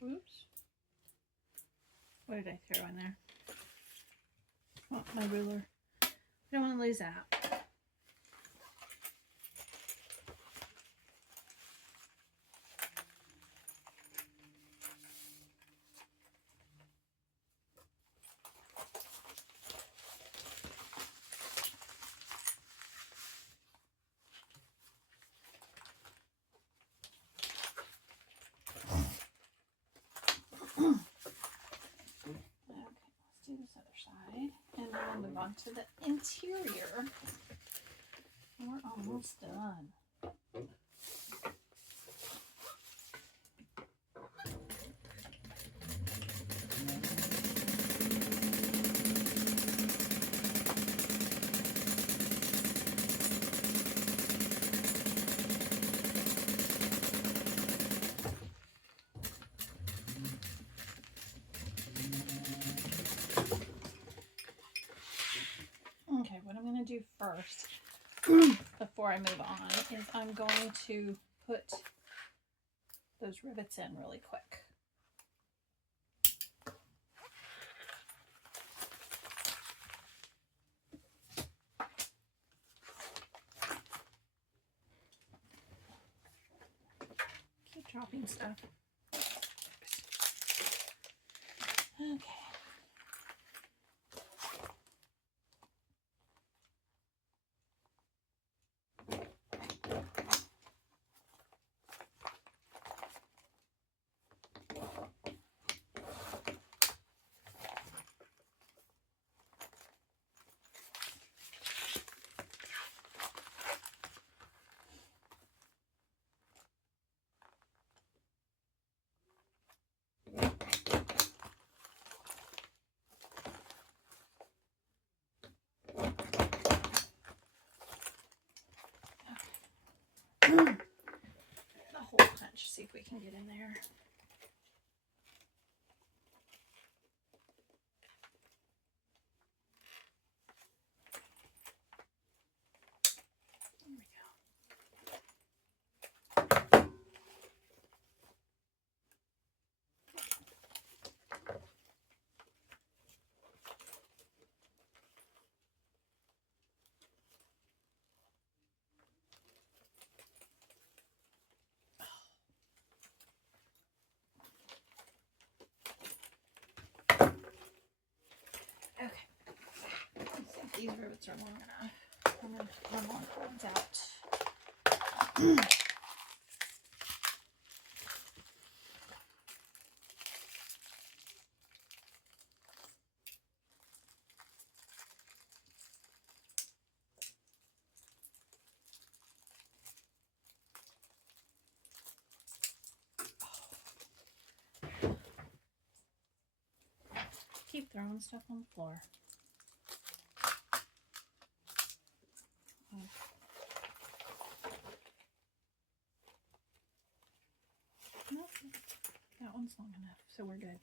Oops. What did I throw in there? Oh, my ruler. I don't want to lose that. And then we'll move on to the interior. We're almost done. do first before I move on is I'm going to put those rivets in really quick. Keep dropping stuff. Okay. The hole punch, see if we can get in there. There we go. Okay. Let's see if these rivets are long enough. I'm going to put one more cords out. Keep throwing stuff on the floor. Nope, that one's long enough, so we're good.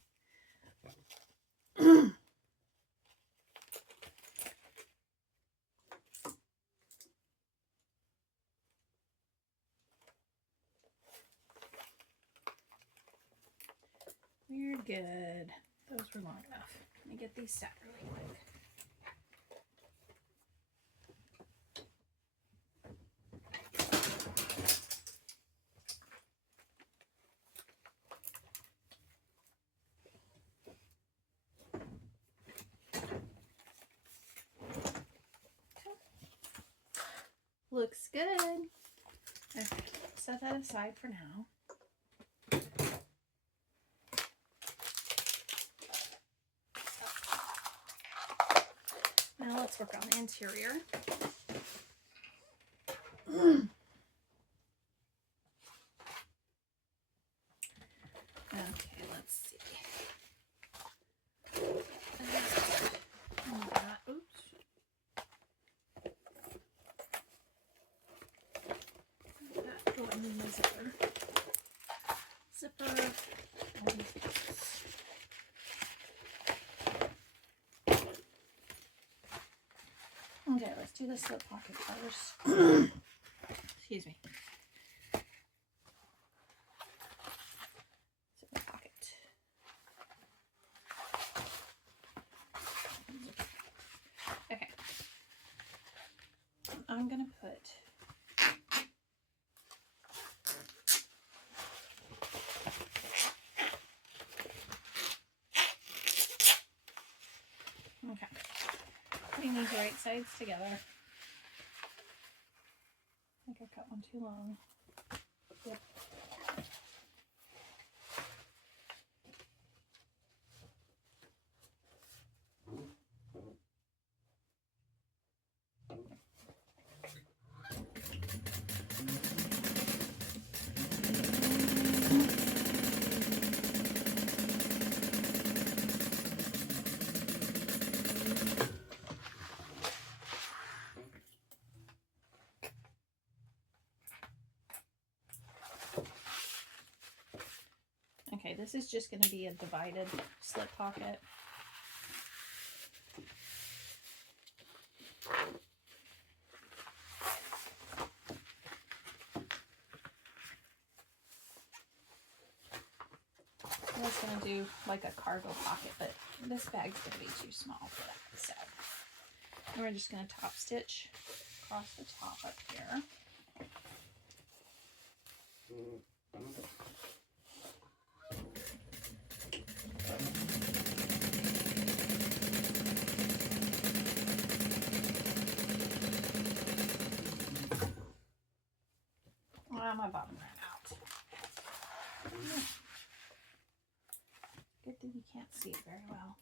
We're good. Those were long enough. Let me get these set really quick. Looks good. Okay, set that aside for now. Now let's work on the interior. Okay, let's see. Oops. That go in the zipper. Zipper. All these pieces. Okay, let's do the slip pocket first. Excuse me. Slip pocket. Okay. I'm gonna put putting these right sides together. I think I cut one too long. Yep. Okay, this is just going to be a divided slip pocket. was going to do like a cargo pocket, but this bag's going to be too small for that. So and we're just going to top stitch across the top up here. Well, my bottom ran out. Good thing you can't see it very well.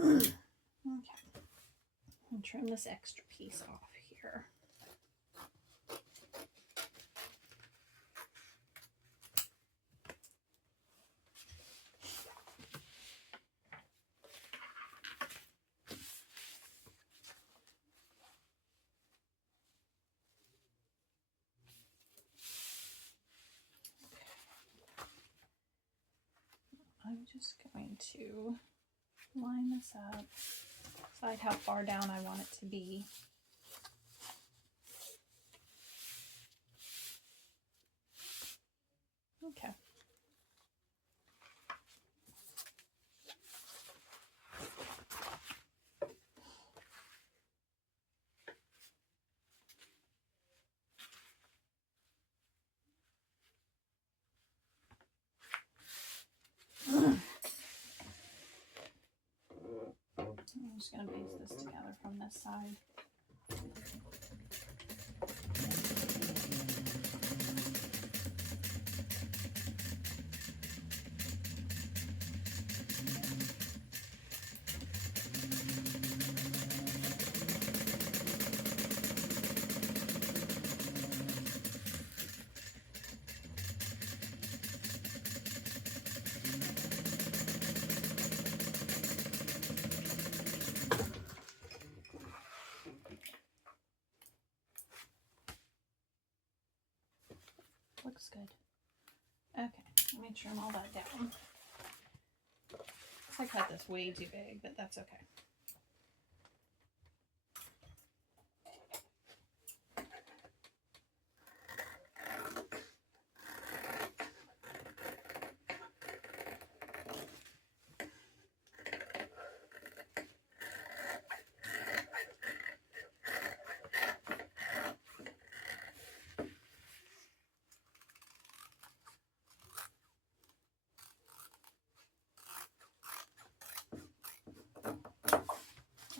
Okay, and trim this extra piece off here. I'm just going to line this up, decide how far down I want it to be. Okay. I'm just going to piece this together from this side. Looks good. Okay, let me trim all that down. I cut this way too big, but that's okay.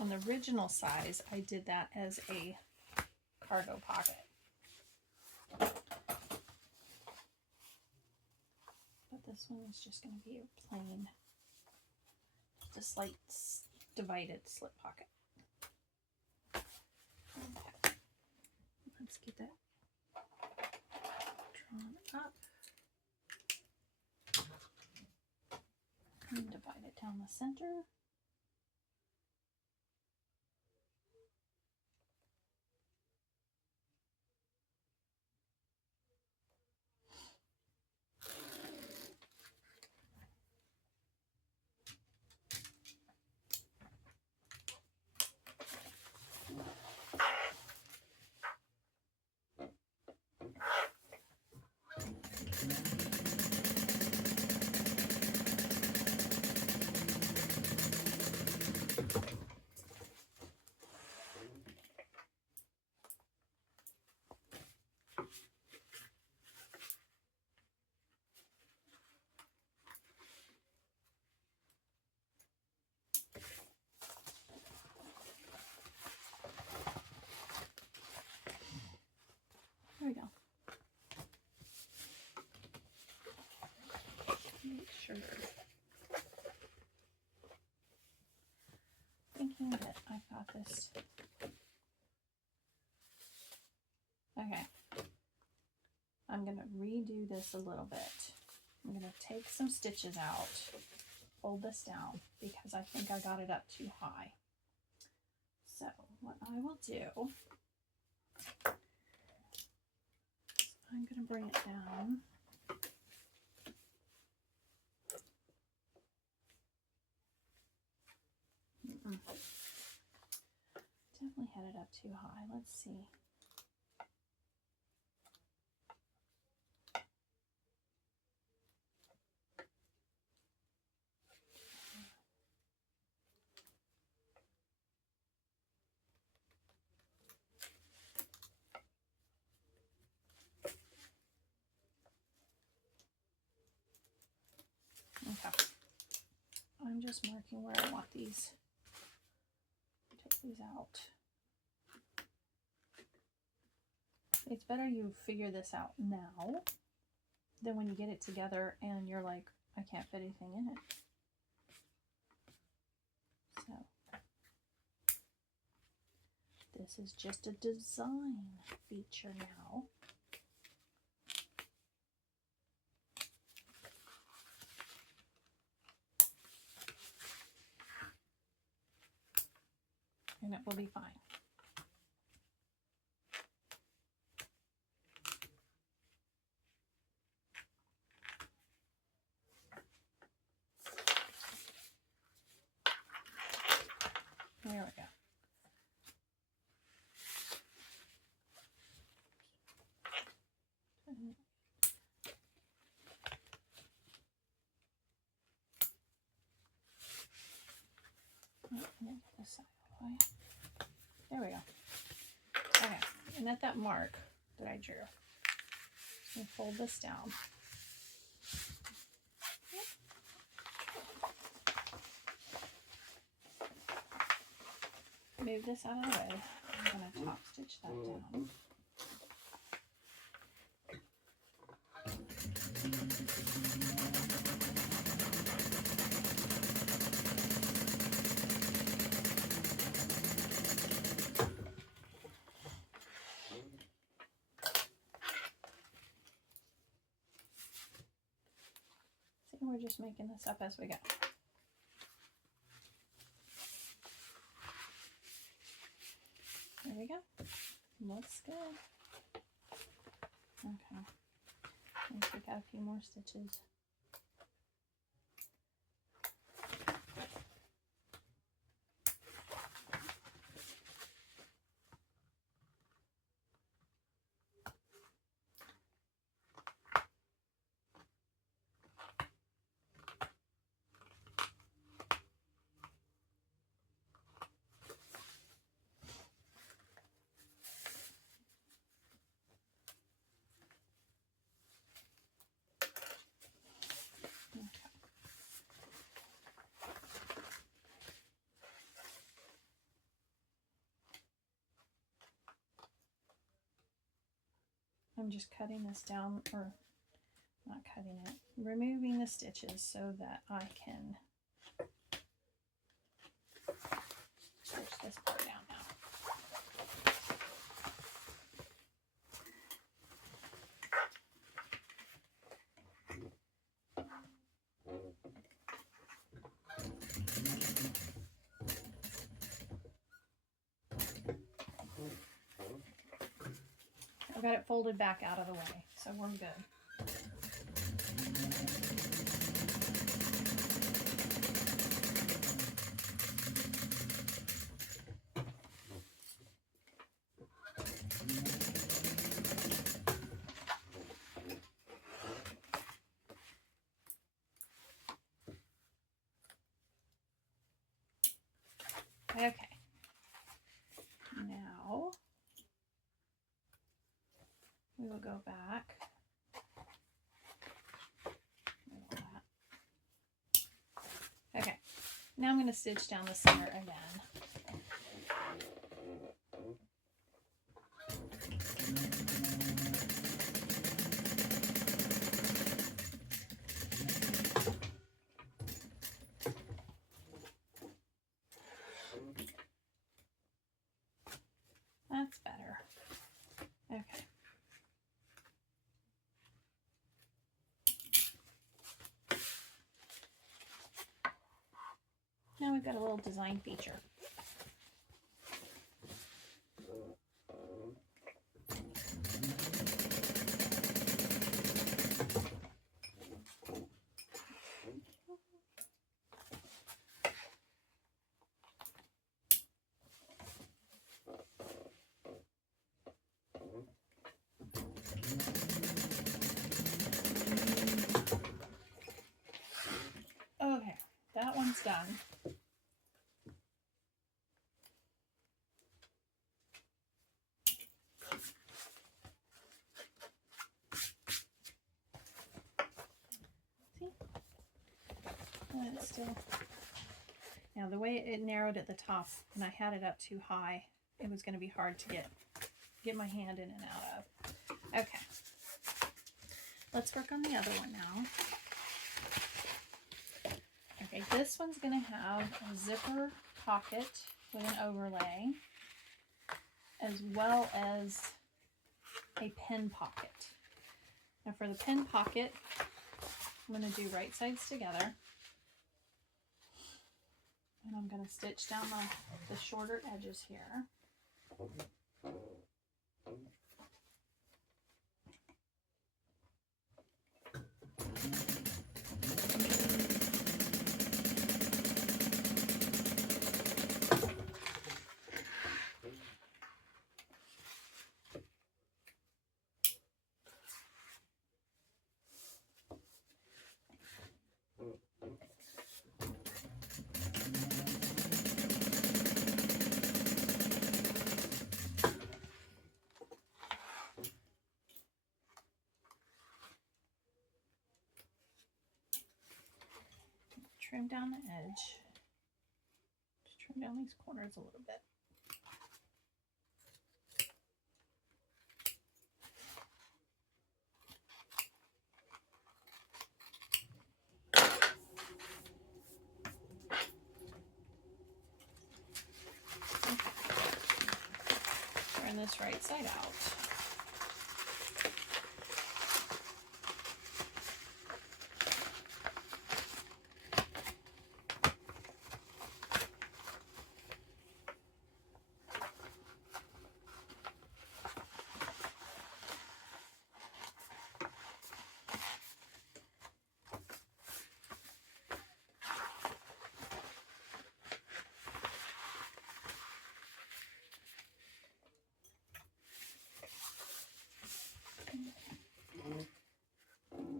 On the original size, I did that as a cargo pocket. But this one is just going to be a plain, just a slight divided slip pocket. Okay. Let's get that drawn up and divide it down the center. thinking that I've got this. Okay. I'm going to redo this a little bit. I'm going to take some stitches out, fold this down, because I think I got it up too high. So what I will do, I'm going to bring it down. Definitely had it up too high. Let's see. Okay. I'm just marking where I want these. Take these out. It's better you figure this out now than when you get it together and you're like, I can't fit anything in it. So this is just a design feature now. And it will be fine. There we go. This side all the way. There we go. Okay, and at that mark that I drew, I'm gonna fold this down. Move this out of the way. I'm going to top stitch that down. See, we're just making this up as we go. There we go. Looks good. Okay. Let me pick out a few more stitches. I'm just cutting this down, or not cutting it, removing the stitches so that I can stitch this part down now. I've got it folded back out of the way, so we're good. Okay. Now we will go back. Okay. Now I'm going to stitch down the center again. we've got a little design feature. Okay, that one's done. See? And it's still... Now the way it narrowed at the top and I had it up too high, it was going to be hard to get my hand in and out of. Okay. Let's work on the other one now. Okay, this one's going to have a zipper pocket with an overlay, as well as a pin pocket. Now for the pin pocket, I'm going to do right sides together. And I'm going to stitch down the shorter edges here. Trim down the edge. Just trim down these corners a little bit. Okay. Turn this right side out.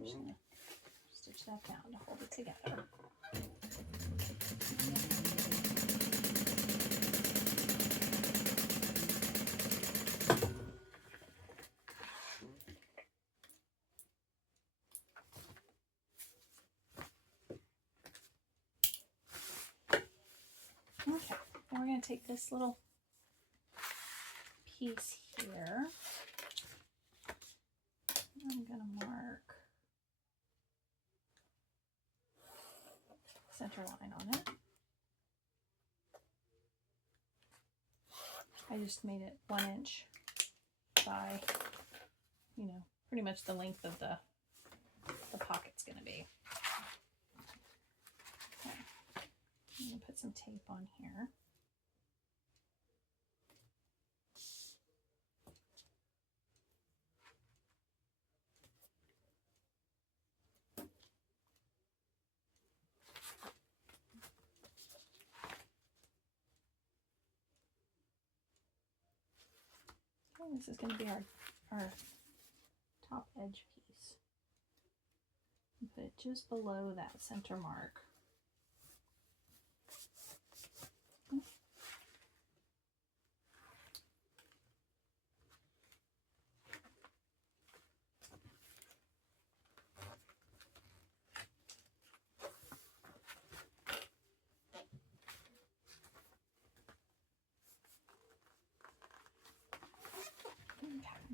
Just gonna stitch that down to hold it together. Okay, now we're going to take this little piece here. I'm going to mark center line on it. I just made it 1 inch by, you know, pretty much the length of the pocket's going to be. Okay. I'm going to put some tape on here. And this is going to be our top edge piece. And put it just below that center mark.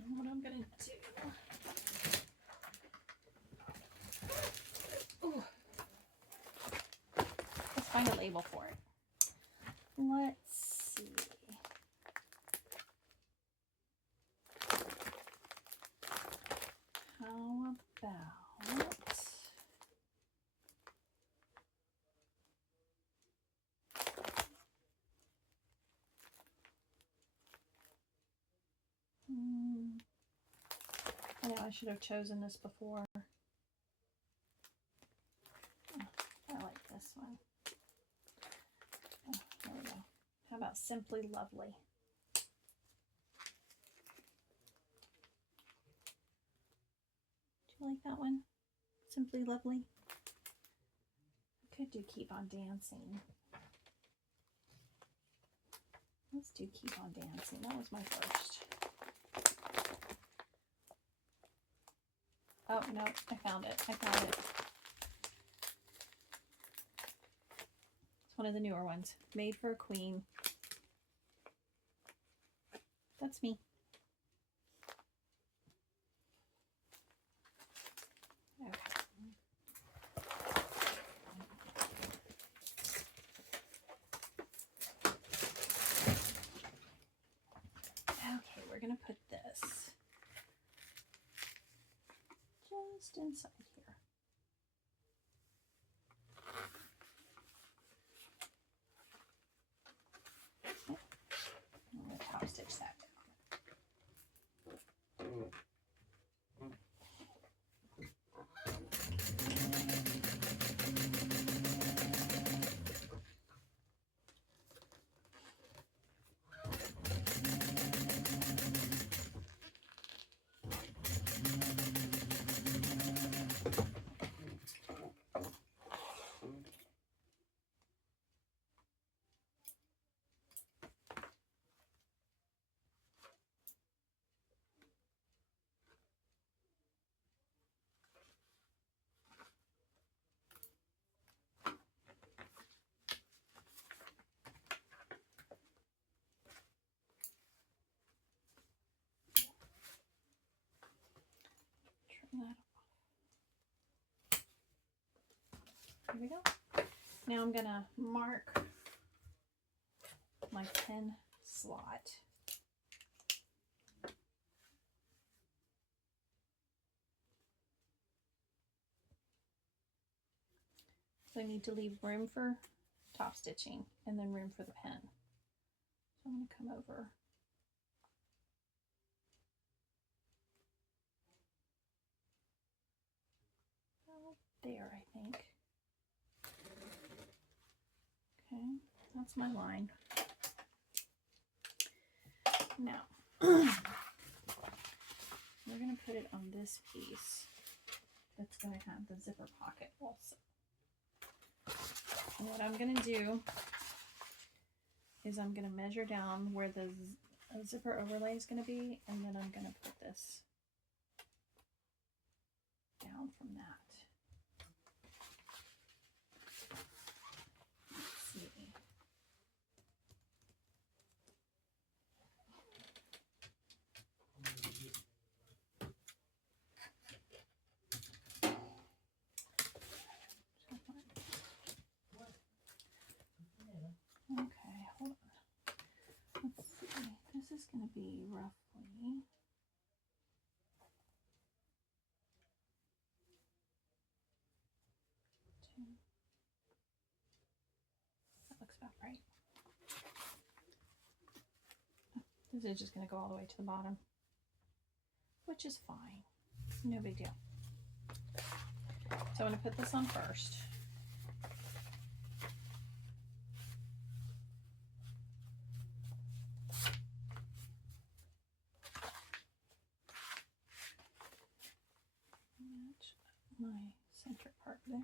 And what I'm going to do, ooh, let's find a label for it. Let's see. How about I should have chosen this before. Oh, I like this one. Oh, there we go. How about Simply Lovely? Do you like that one? Simply Lovely? I could do Keep on Dancing. Let's do Keep on Dancing. That was my first. Oh, no, I found it. I found it. It's one of the newer ones. Made for a Queen. That's me. Okay. Okay, we're going to put this just inside here. Okay. I'm going to top stitch that down. Here we go. Now I'm going to mark my pin slot. So I need to leave room for top stitching and then room for the pin. So I'm going to come over. About there, I think. Okay, that's my line. Now, we're going to put it on this piece that's going to have the zipper pocket also. And what I'm going to do is I'm going to measure down where the zipper overlay is going to be, and then I'm going to put this down from that. Okay, hold on. Let's see. This is going to be roughly that looks about right. This is just going to go all the way to the bottom, which is fine. No big deal. So I'm going to put this on first. Match my center part there.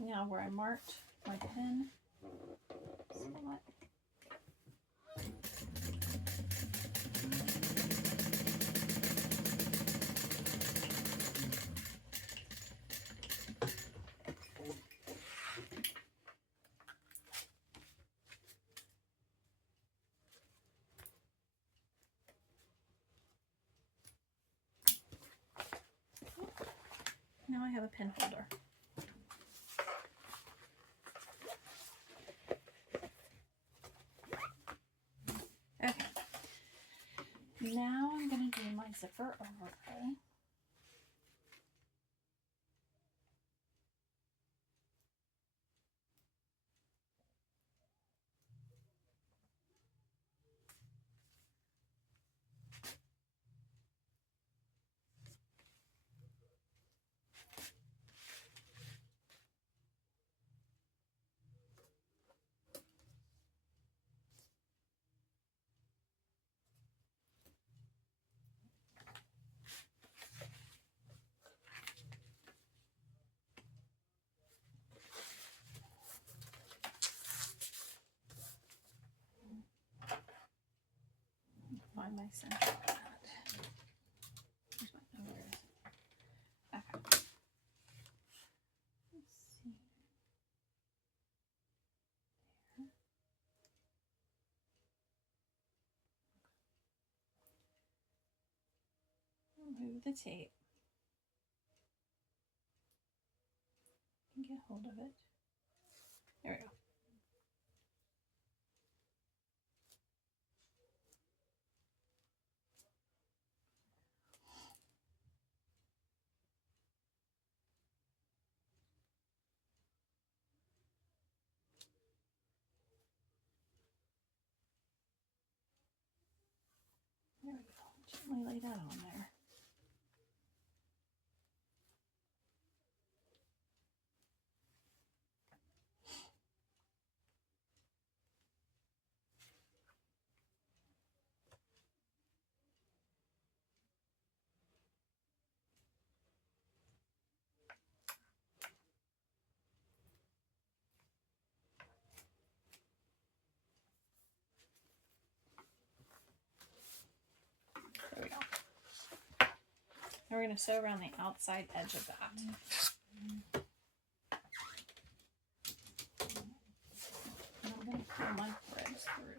Now where I marked my pin slot. Now I have a pin holder. Okay. Now I'm going to do my zipper overlay. Find my center pad. Where's my, oh, where is it? Okay. Let's see. There. Remove the tape. Get hold of it. There we go. There we go. Gently lay that on there. There we go. Now we're going to sew around the outside edge of that. And I'm going to pull my threads through.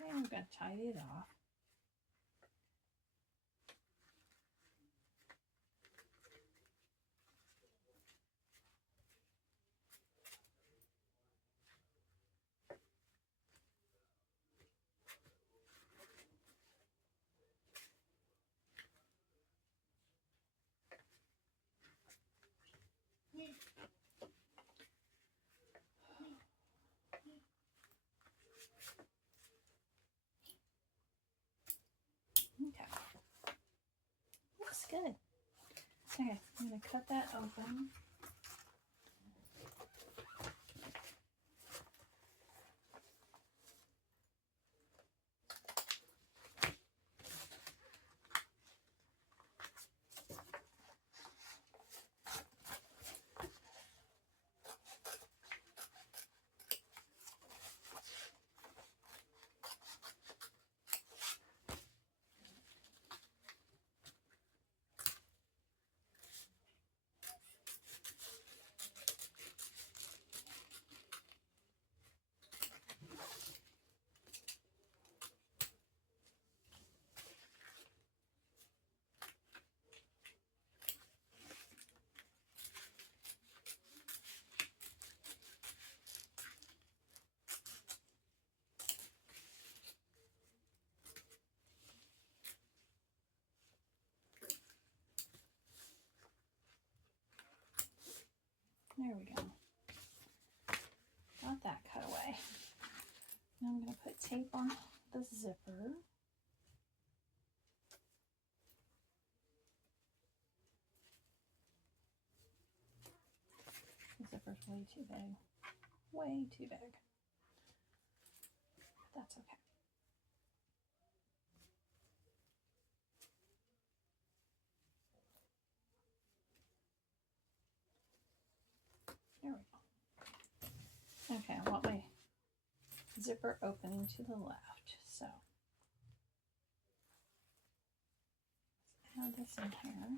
Okay, I'm going to tidy it off. Good. Okay, I'm going to cut that open. There we go. Got that cut away. Now I'm going to put tape on the zipper. The zipper's way too big. Way too big. But that's okay. There we go. Okay, I want my zipper opening to the left, so let's add this in here.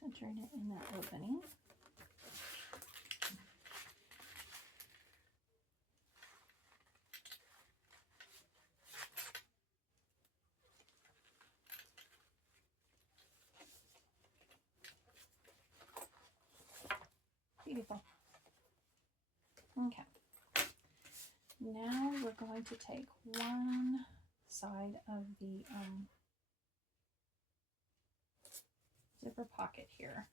Centering it in that opening. Beautiful. Okay. Now we're going to take one side of the zipper pocket here.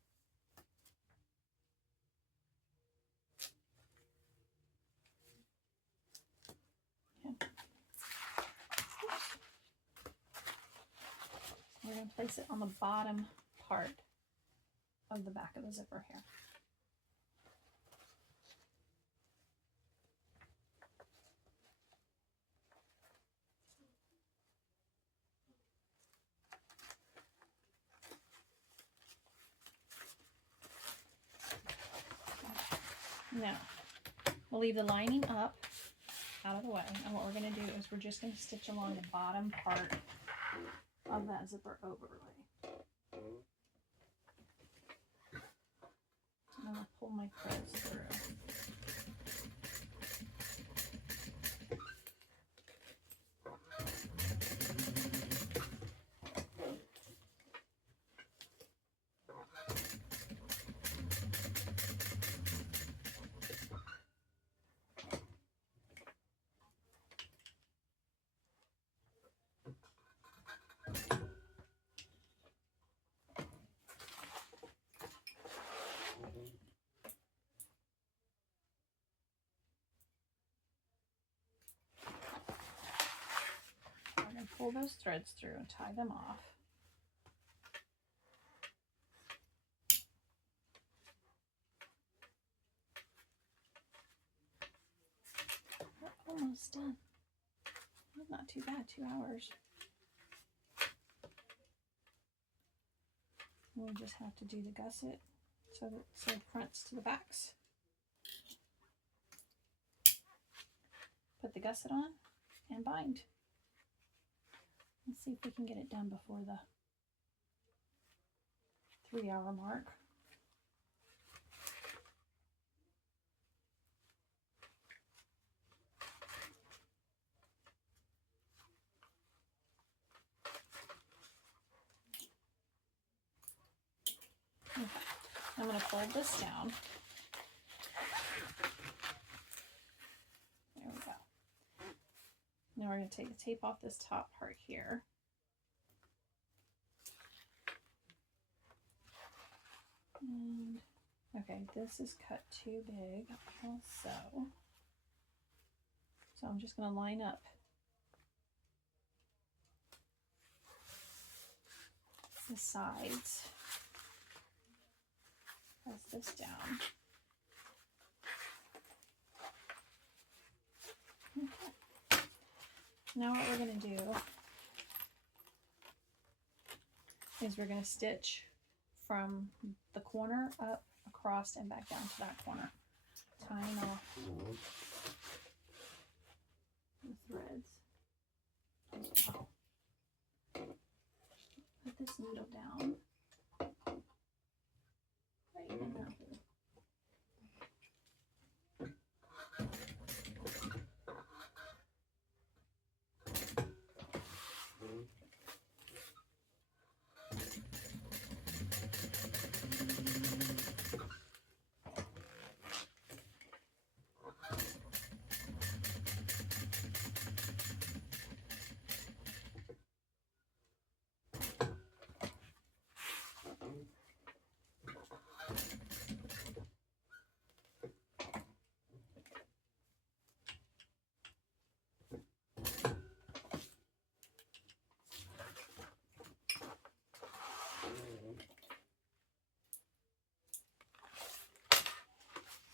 Okay. We're going to place it on the bottom part of the back of the zipper here. Now, we'll leave the lining up out of the way, and what we're going to do is we're just going to stitch along the bottom part of that zipper overlay. And I'm going to pull my threads through. Pull those threads through and tie them off. We're almost done. Not too bad, 2 hours. We just have to do the gusset so that it's the fronts to the backs. Put the gusset on and bind. Let's see if we can get it done before the 3-hour mark. Okay. I'm going to fold this down. There we go. Now we're going to take the tape off this top part here. And, okay, Okay, this is cut too big also. So I'm just going to line up the sides. Press this down. Okay. Now what we're going to do is we're going to stitch from the corner up, across, and back down to that corner, tying off the threads. Put this needle down right in that hole.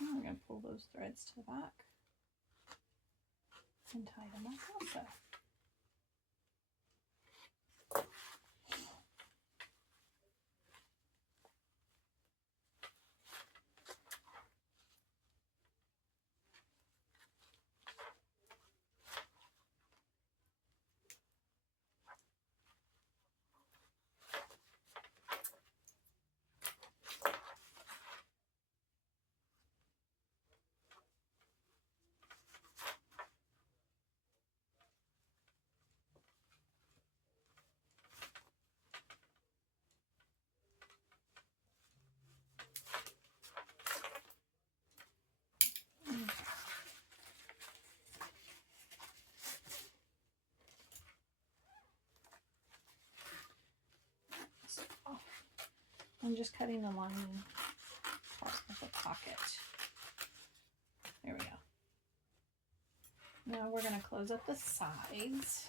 Now we're going to pull those threads to the back and tie them up also. I'm just cutting the lining part of the pocket. There we go. Now we're going to close up the sides.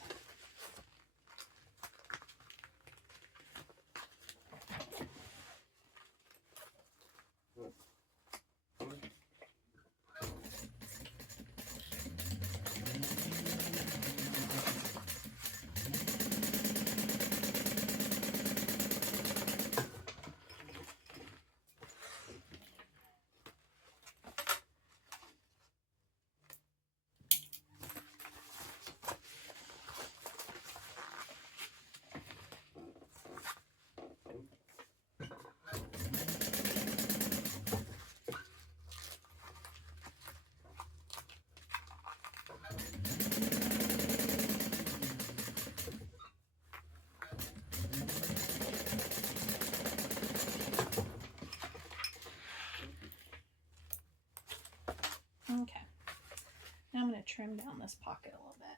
Okay, now I'm going to trim down this pocket a little bit.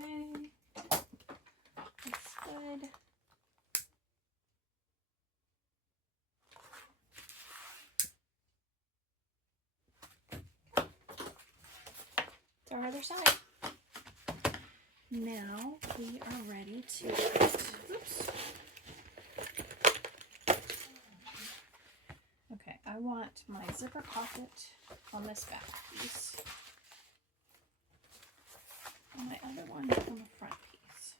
Okay. That's good. It's our other side. Now we are ready to oops. Okay, I want my zipper pocket on this back piece. And my other one on the front piece.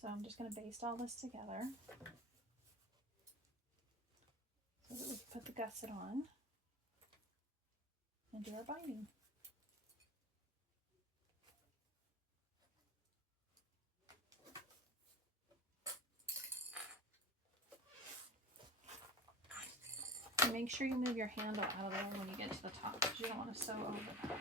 So I'm just going to baste all this together so that we can put the gusset on and do our binding. And make sure you move your handle out of there when you get to the top because you don't want to sew over that.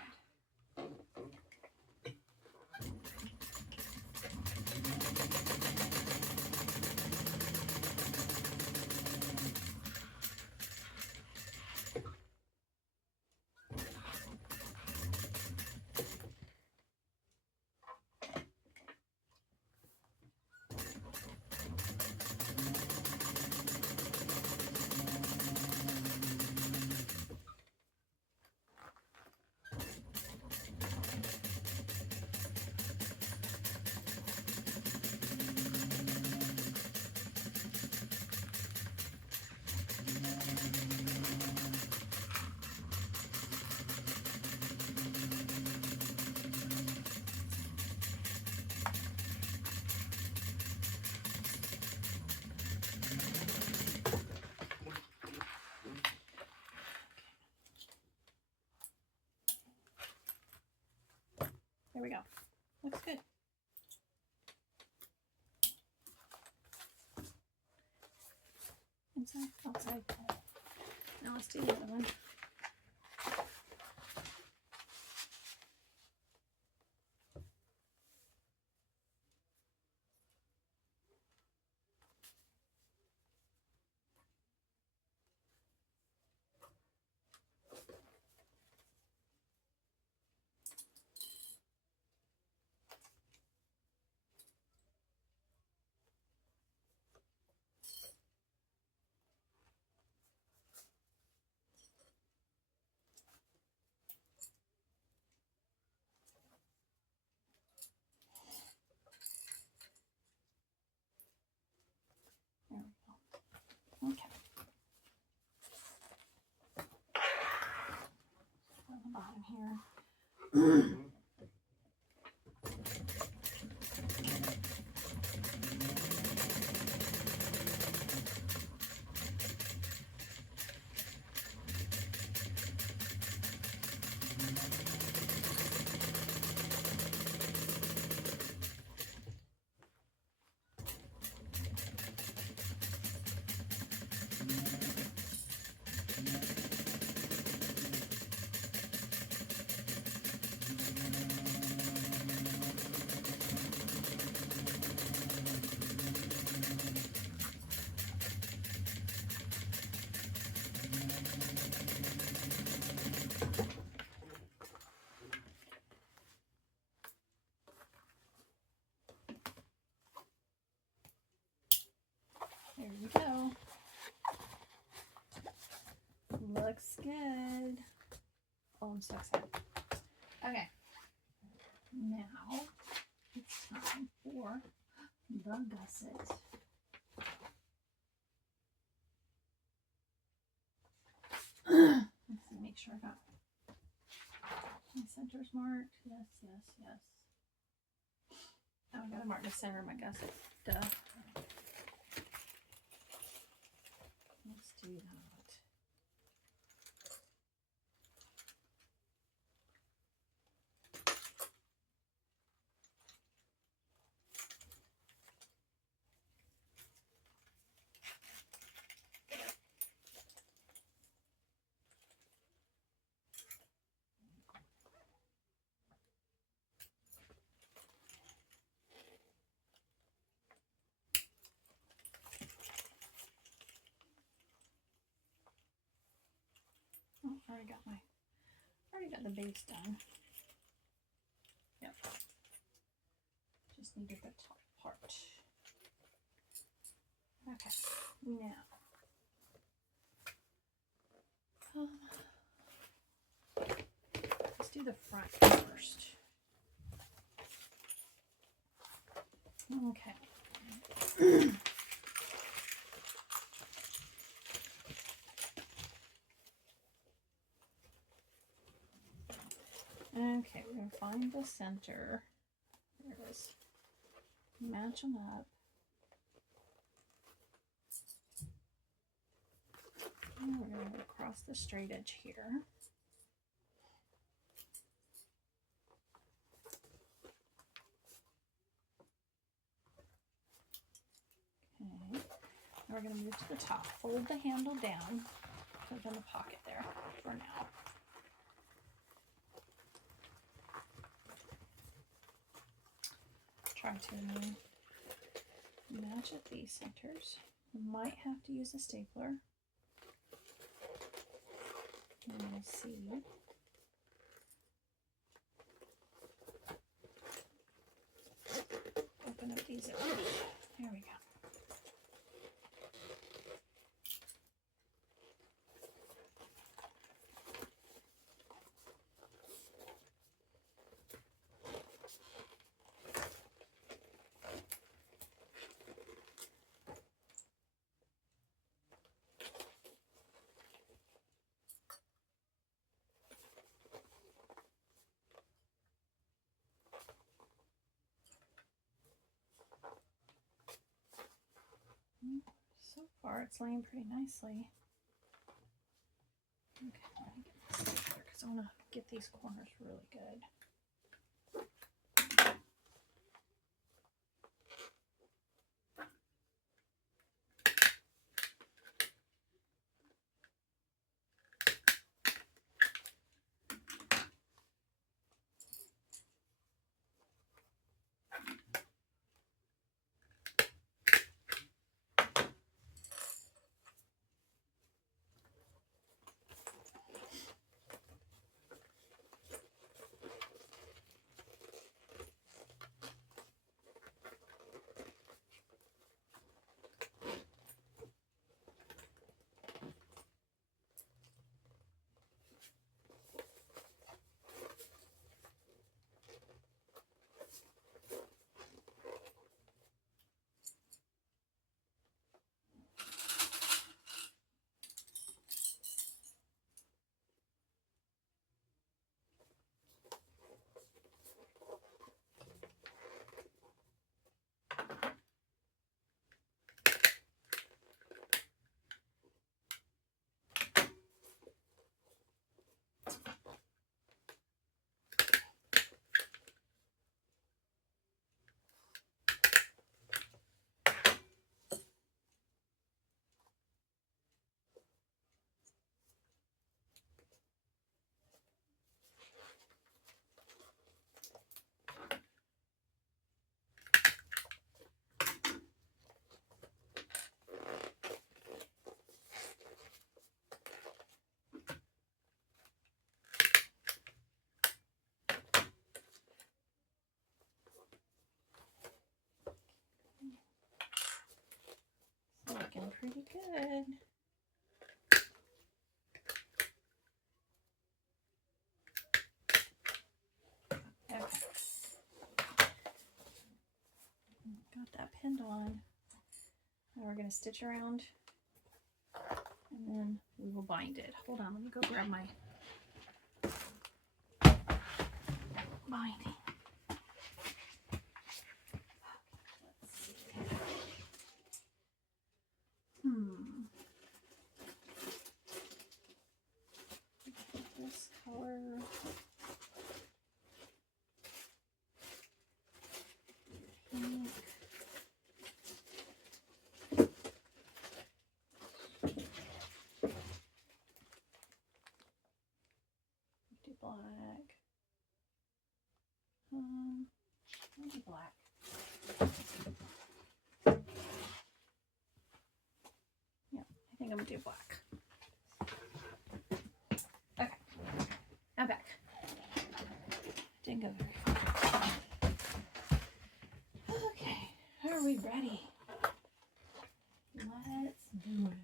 There we go. Looks good. Inside, outside. Now let's do the other one. There we go. Okay. On the bottom here. There you go. Looks good. Oh, I'm so excited. Okay. Now it's time for the gusset. Let's see, make sure I got my centers marked. Yes, yes, yes. Oh, I gotta mark the center of my gusset. Duh. Let's do that. Oh, already got the base done. Yep. Just needed the top part. Okay, now let's do the front first. Okay. Okay, we're going to find the center. There it is. Match them up. And we're going to go across the straight edge here. Okay. Now we're going to move to the top. Fold the handle down. put it in the pocket there for now. Try to match at these centers. Might have to use a stapler. We'll see. Open up these. There we go. So far, it's laying pretty nicely. Okay, let me get this together because I want to get these corners really good. Looking pretty good. Okay. Got that pinned on. Now we're going to stitch around and then we will bind it. Hold on, let me go grab my binding. This color. Pink. Do black. I'll do black. Yeah, I think I'm gonna do black. Okay, I'm back. Didn't go very far. Okay, are we ready? Let's do it.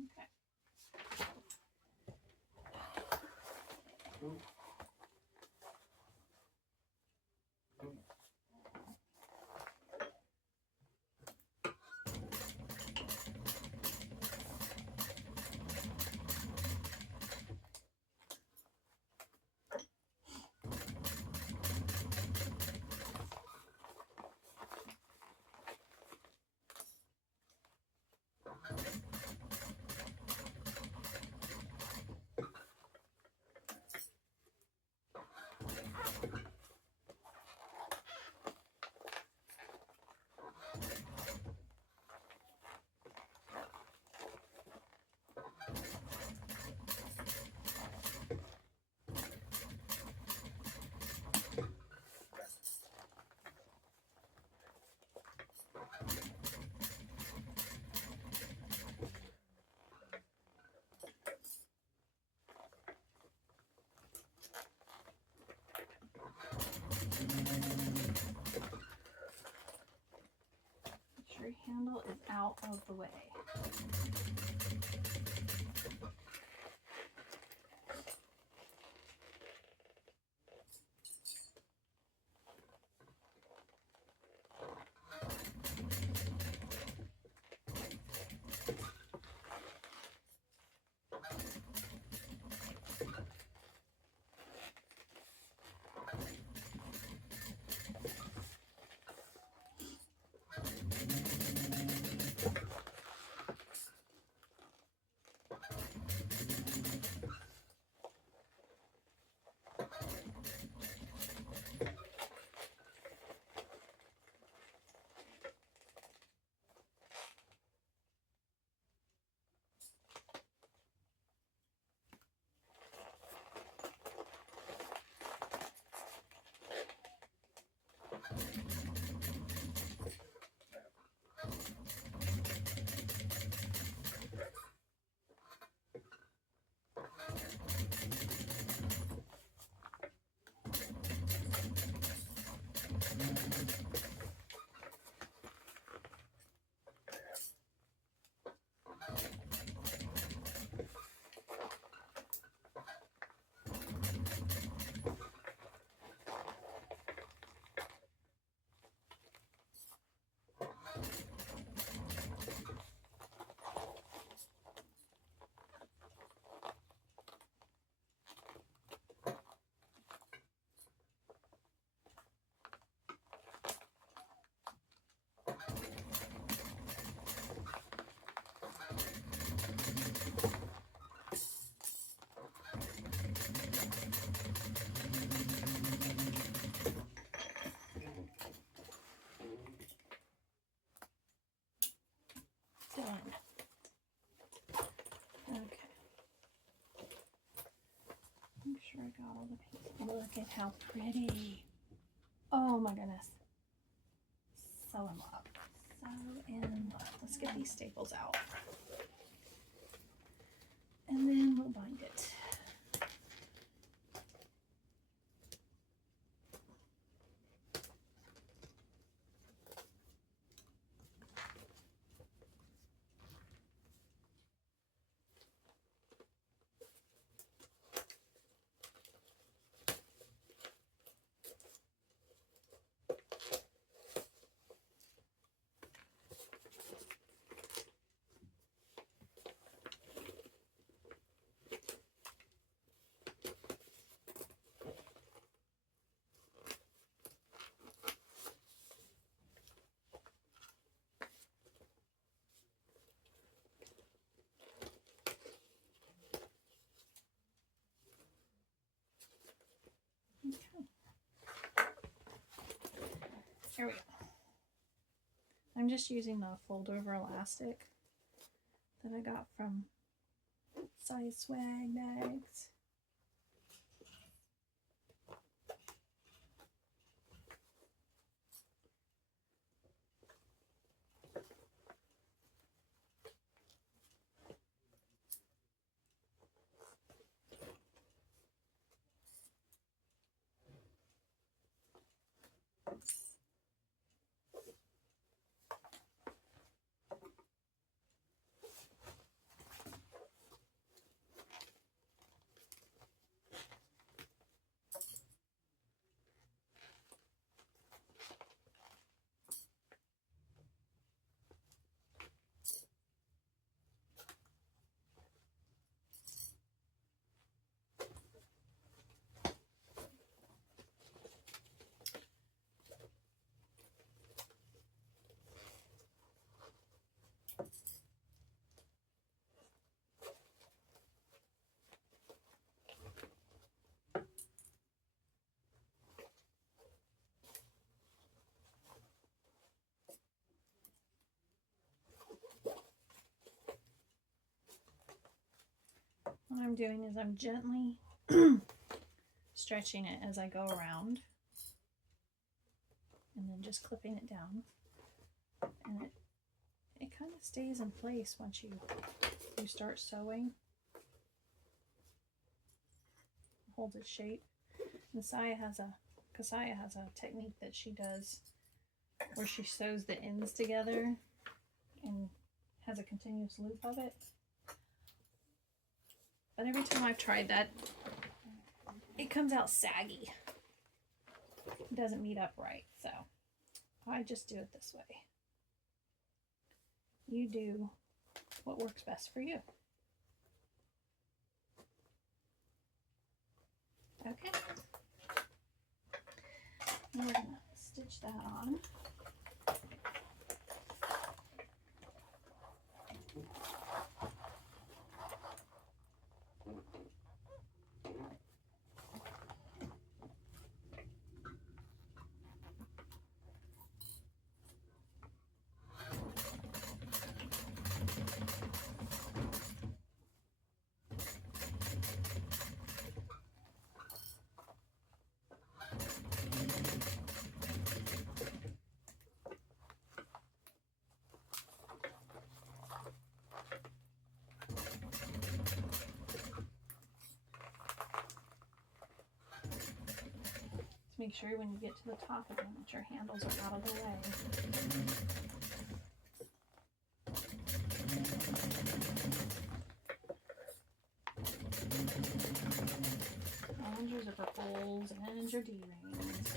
Okay. handle is out of the way. Done. Okay. Make sure I got all the pieces. Look at how pretty. Oh my goodness. So in love. So in love. Let's get these staples out. And then we'll bind it. Here we go. I'm just using the fold over elastic that I got from Siah swag bags. What I'm doing is I'm gently stretching it as I go around and then just clipping it down, and it kind of stays in place once you start sewing. Holds its shape. And Siah has a technique that she does where she sews the ends together and has a continuous loop of it. But every time I've tried that, it comes out saggy. It doesn't meet up right, so I just do it this way. You do what works best for you. Okay. And we're gonna stitch that on. Make sure when you get to the top again that your handles are out of the way. And your zipper pulls and your D-rings.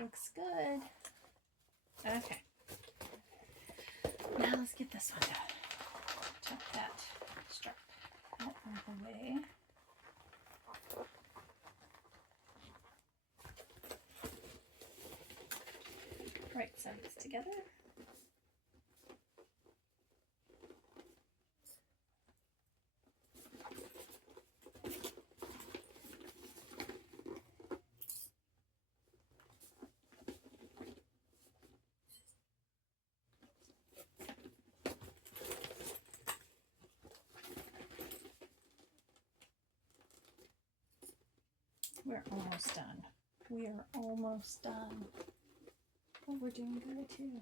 Looks good. Okay. Now let's get this one done. Tuck that strap out of the way. Right sides together. We're almost done. We are almost done. Oh, we're doing good too.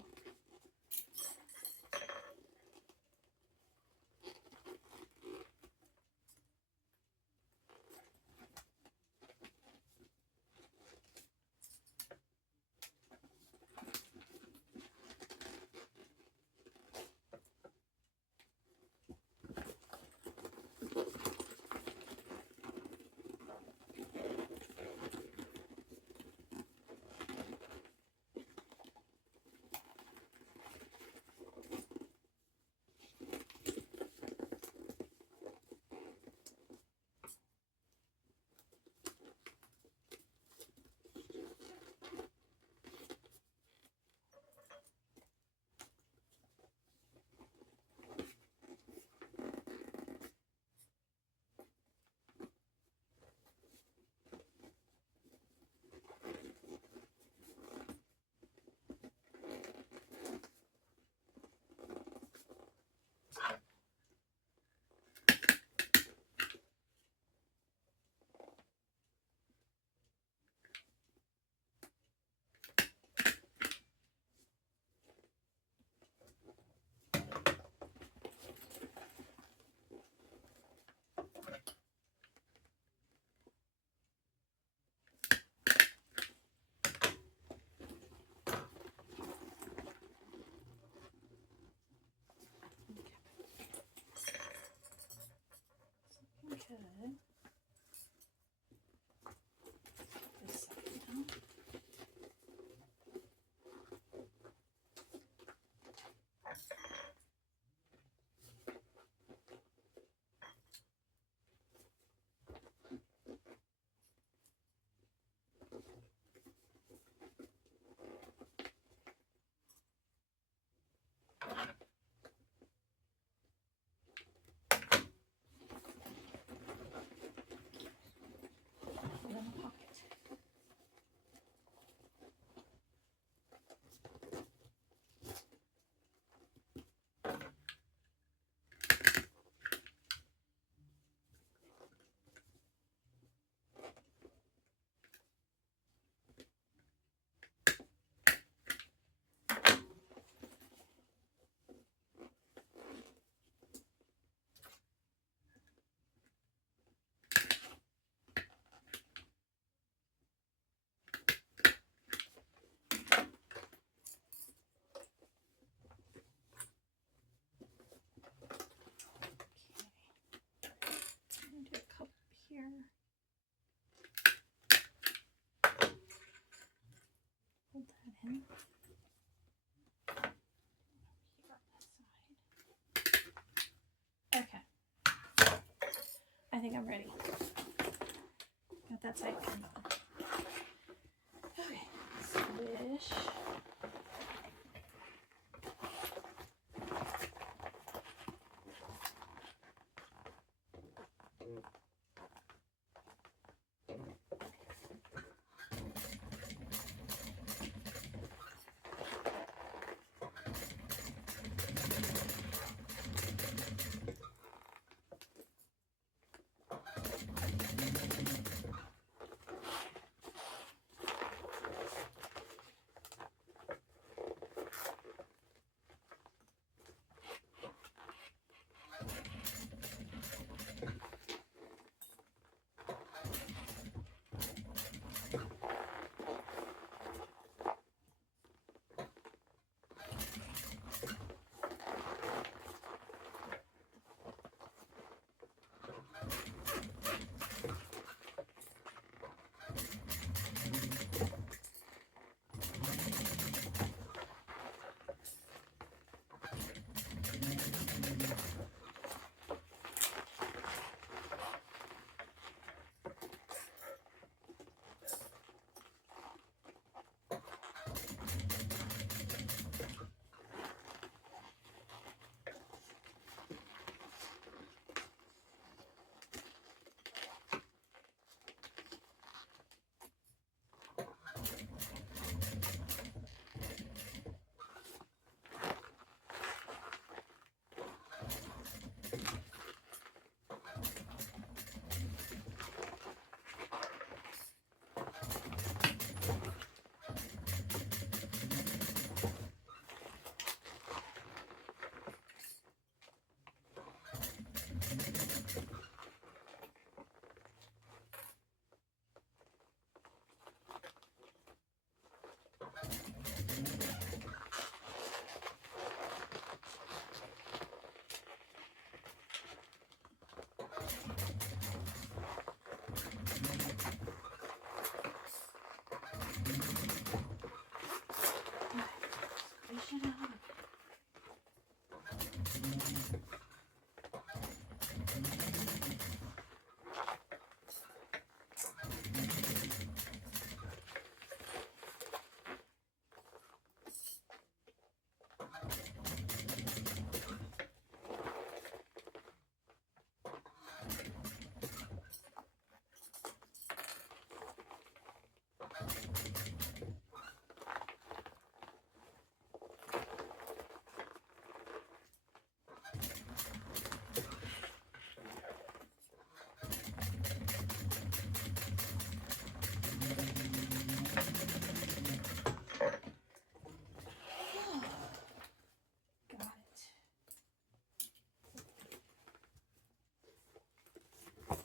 think I'm ready. Got that side turned on. Okay, swish.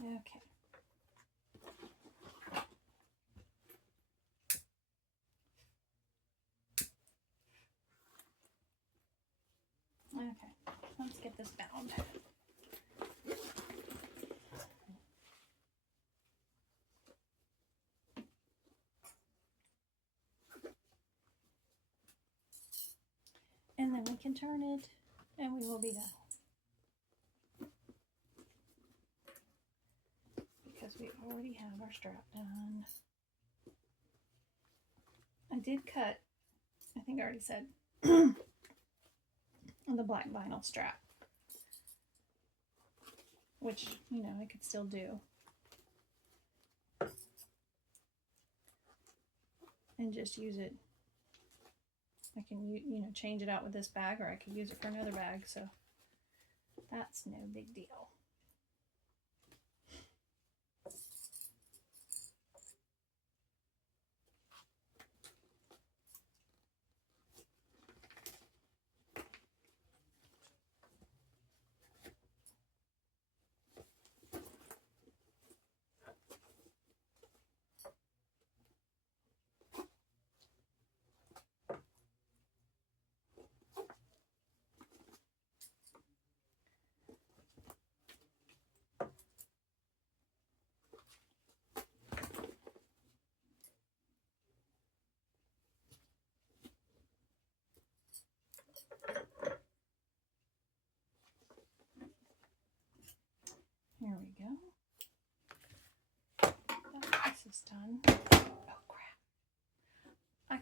Okay. Okay, let's get this bound. And then we can turn it and we will be done. Because we already have our strap done. I did cut, I think I already said, the black vinyl strap, which, you know, I could still do. And just use it. I can, you know, change it out with this bag, or I could use it for another bag, so that's no big deal.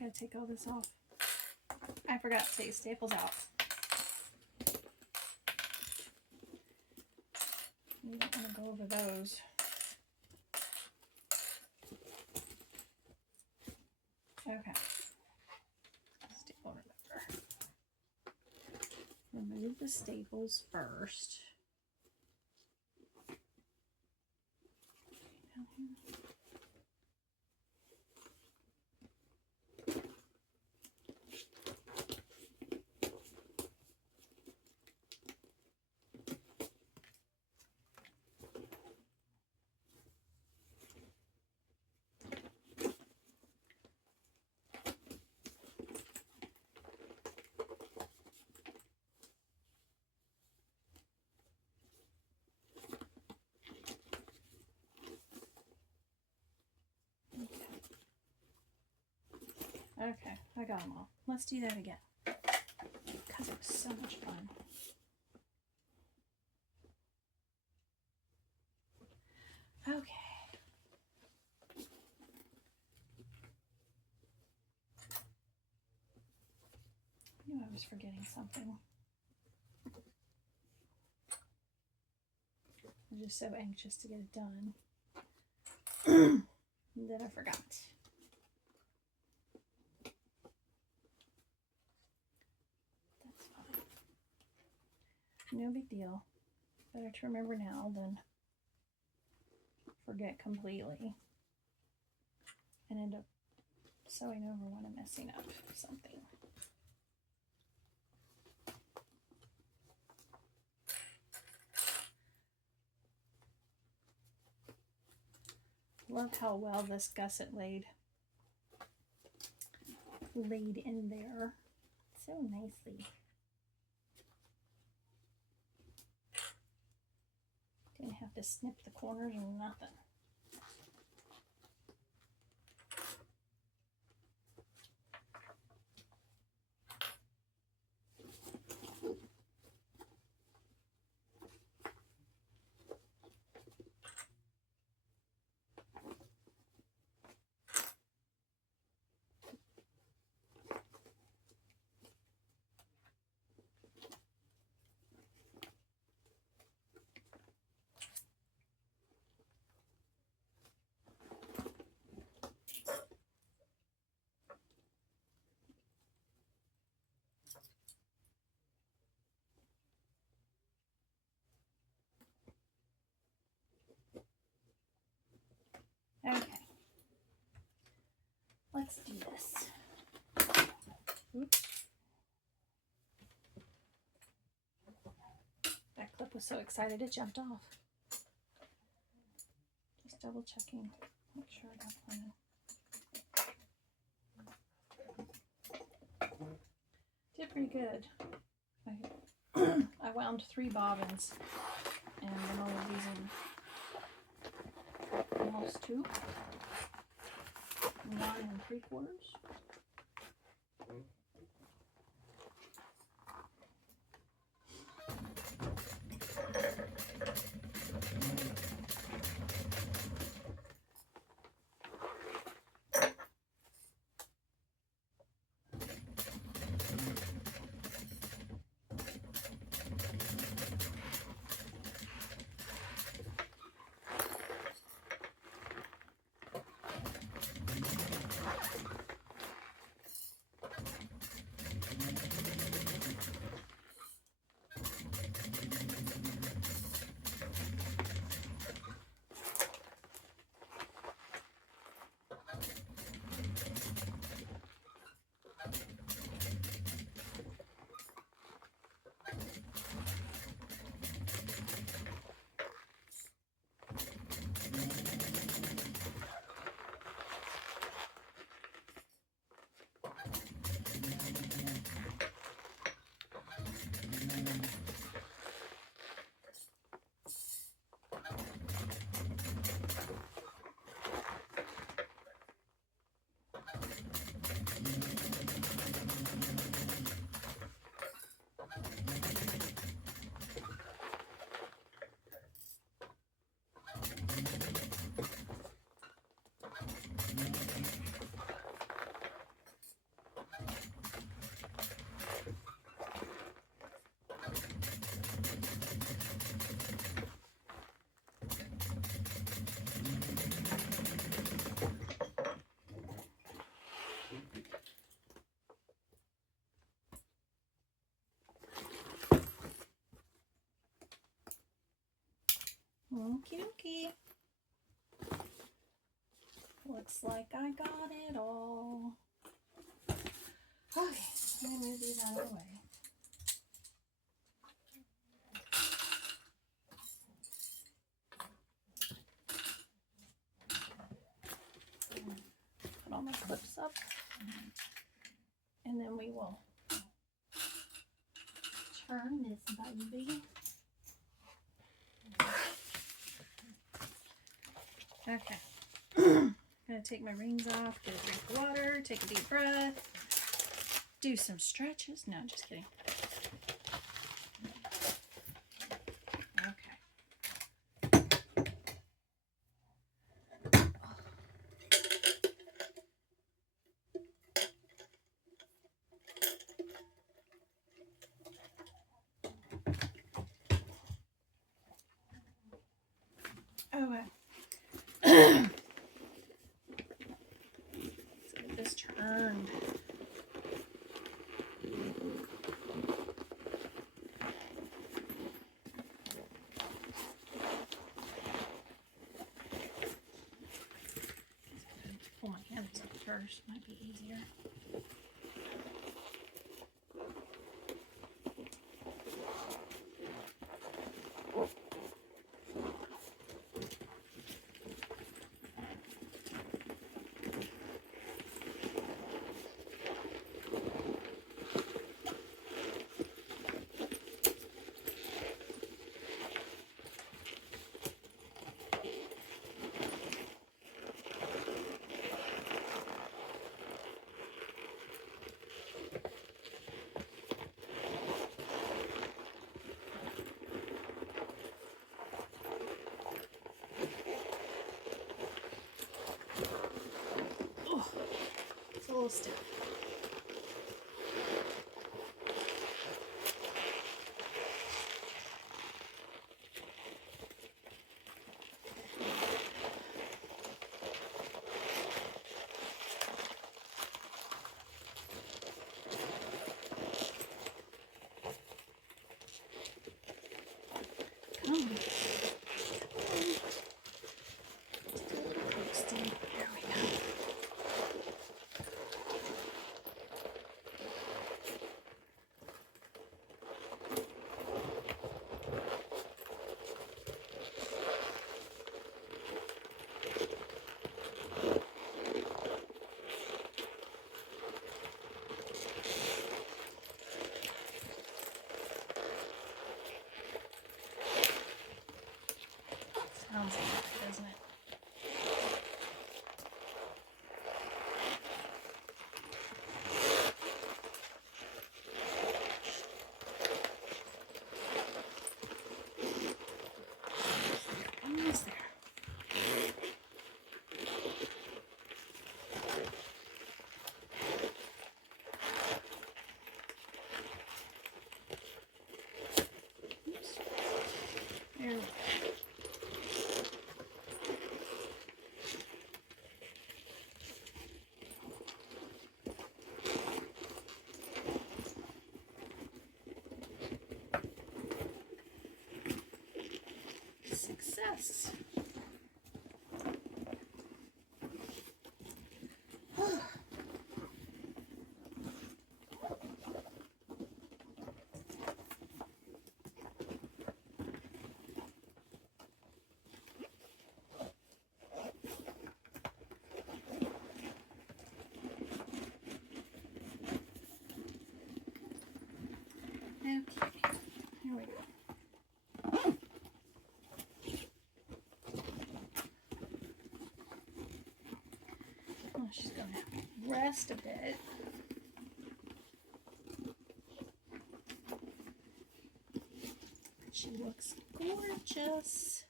gotta take all this off. I forgot to take staples out. You don't want to go over those. Okay. Staple remover. Remove the staples first. Down here. Okay, I got them all. Let's do that again, because it was so much fun. Okay. I knew I was forgetting something. I'm just so anxious to get it done that I forgot. No big deal. Better to remember now than forget completely and end up sewing over when I'm messing up something. Love how well this gusset laid in there so nicely. Didn't have to snip the corners or nothing. Okay, let's do this. Oops. That clip was so excited it jumped off. Just double checking, make sure I got plenty. Did pretty good. I wound 3 bobbins and I'm only using almost 2, 1 3/4. Okie dokie. Looks like I got it all. Okay, let me move these out of the way. Put all my clips up. And then we will turn this baby. Okay. I'm going to take my rings off, get a drink of water, take a deep breath, do some stretches. No, just kidding. Okay. Let's get this turned. Pull my hands up first, might be easier. It's a little stiff. Come on. Just a little coasting. There we go. Sounds like it, doesn't it? Almost there. Oops. There we go. Success. Okay, here we go. Oh, she's gonna rest a bit. She looks gorgeous.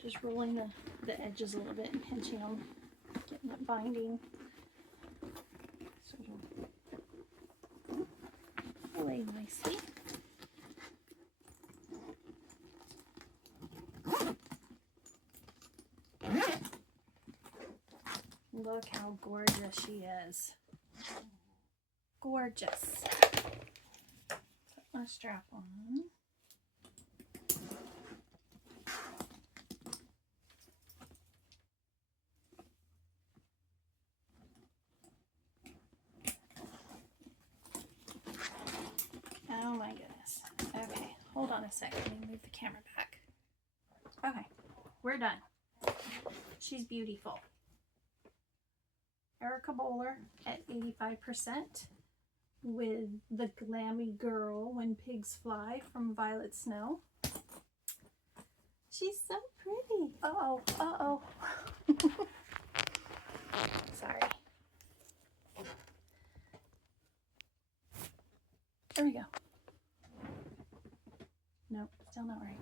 Just rolling the edges a little bit and pinching them, getting that binding. So it'll lay nicely. Look how gorgeous she is. Gorgeous. Put my strap on. Oh my goodness. Okay, hold on a second. Let me move the camera back. Okay, we're done. She's beautiful. Erica Bowler at 85% with the Glammy Girl When Pigs Fly from Violet Snow. She's so pretty. Uh-oh, uh-oh. Sorry. There we go. Nope, still not right.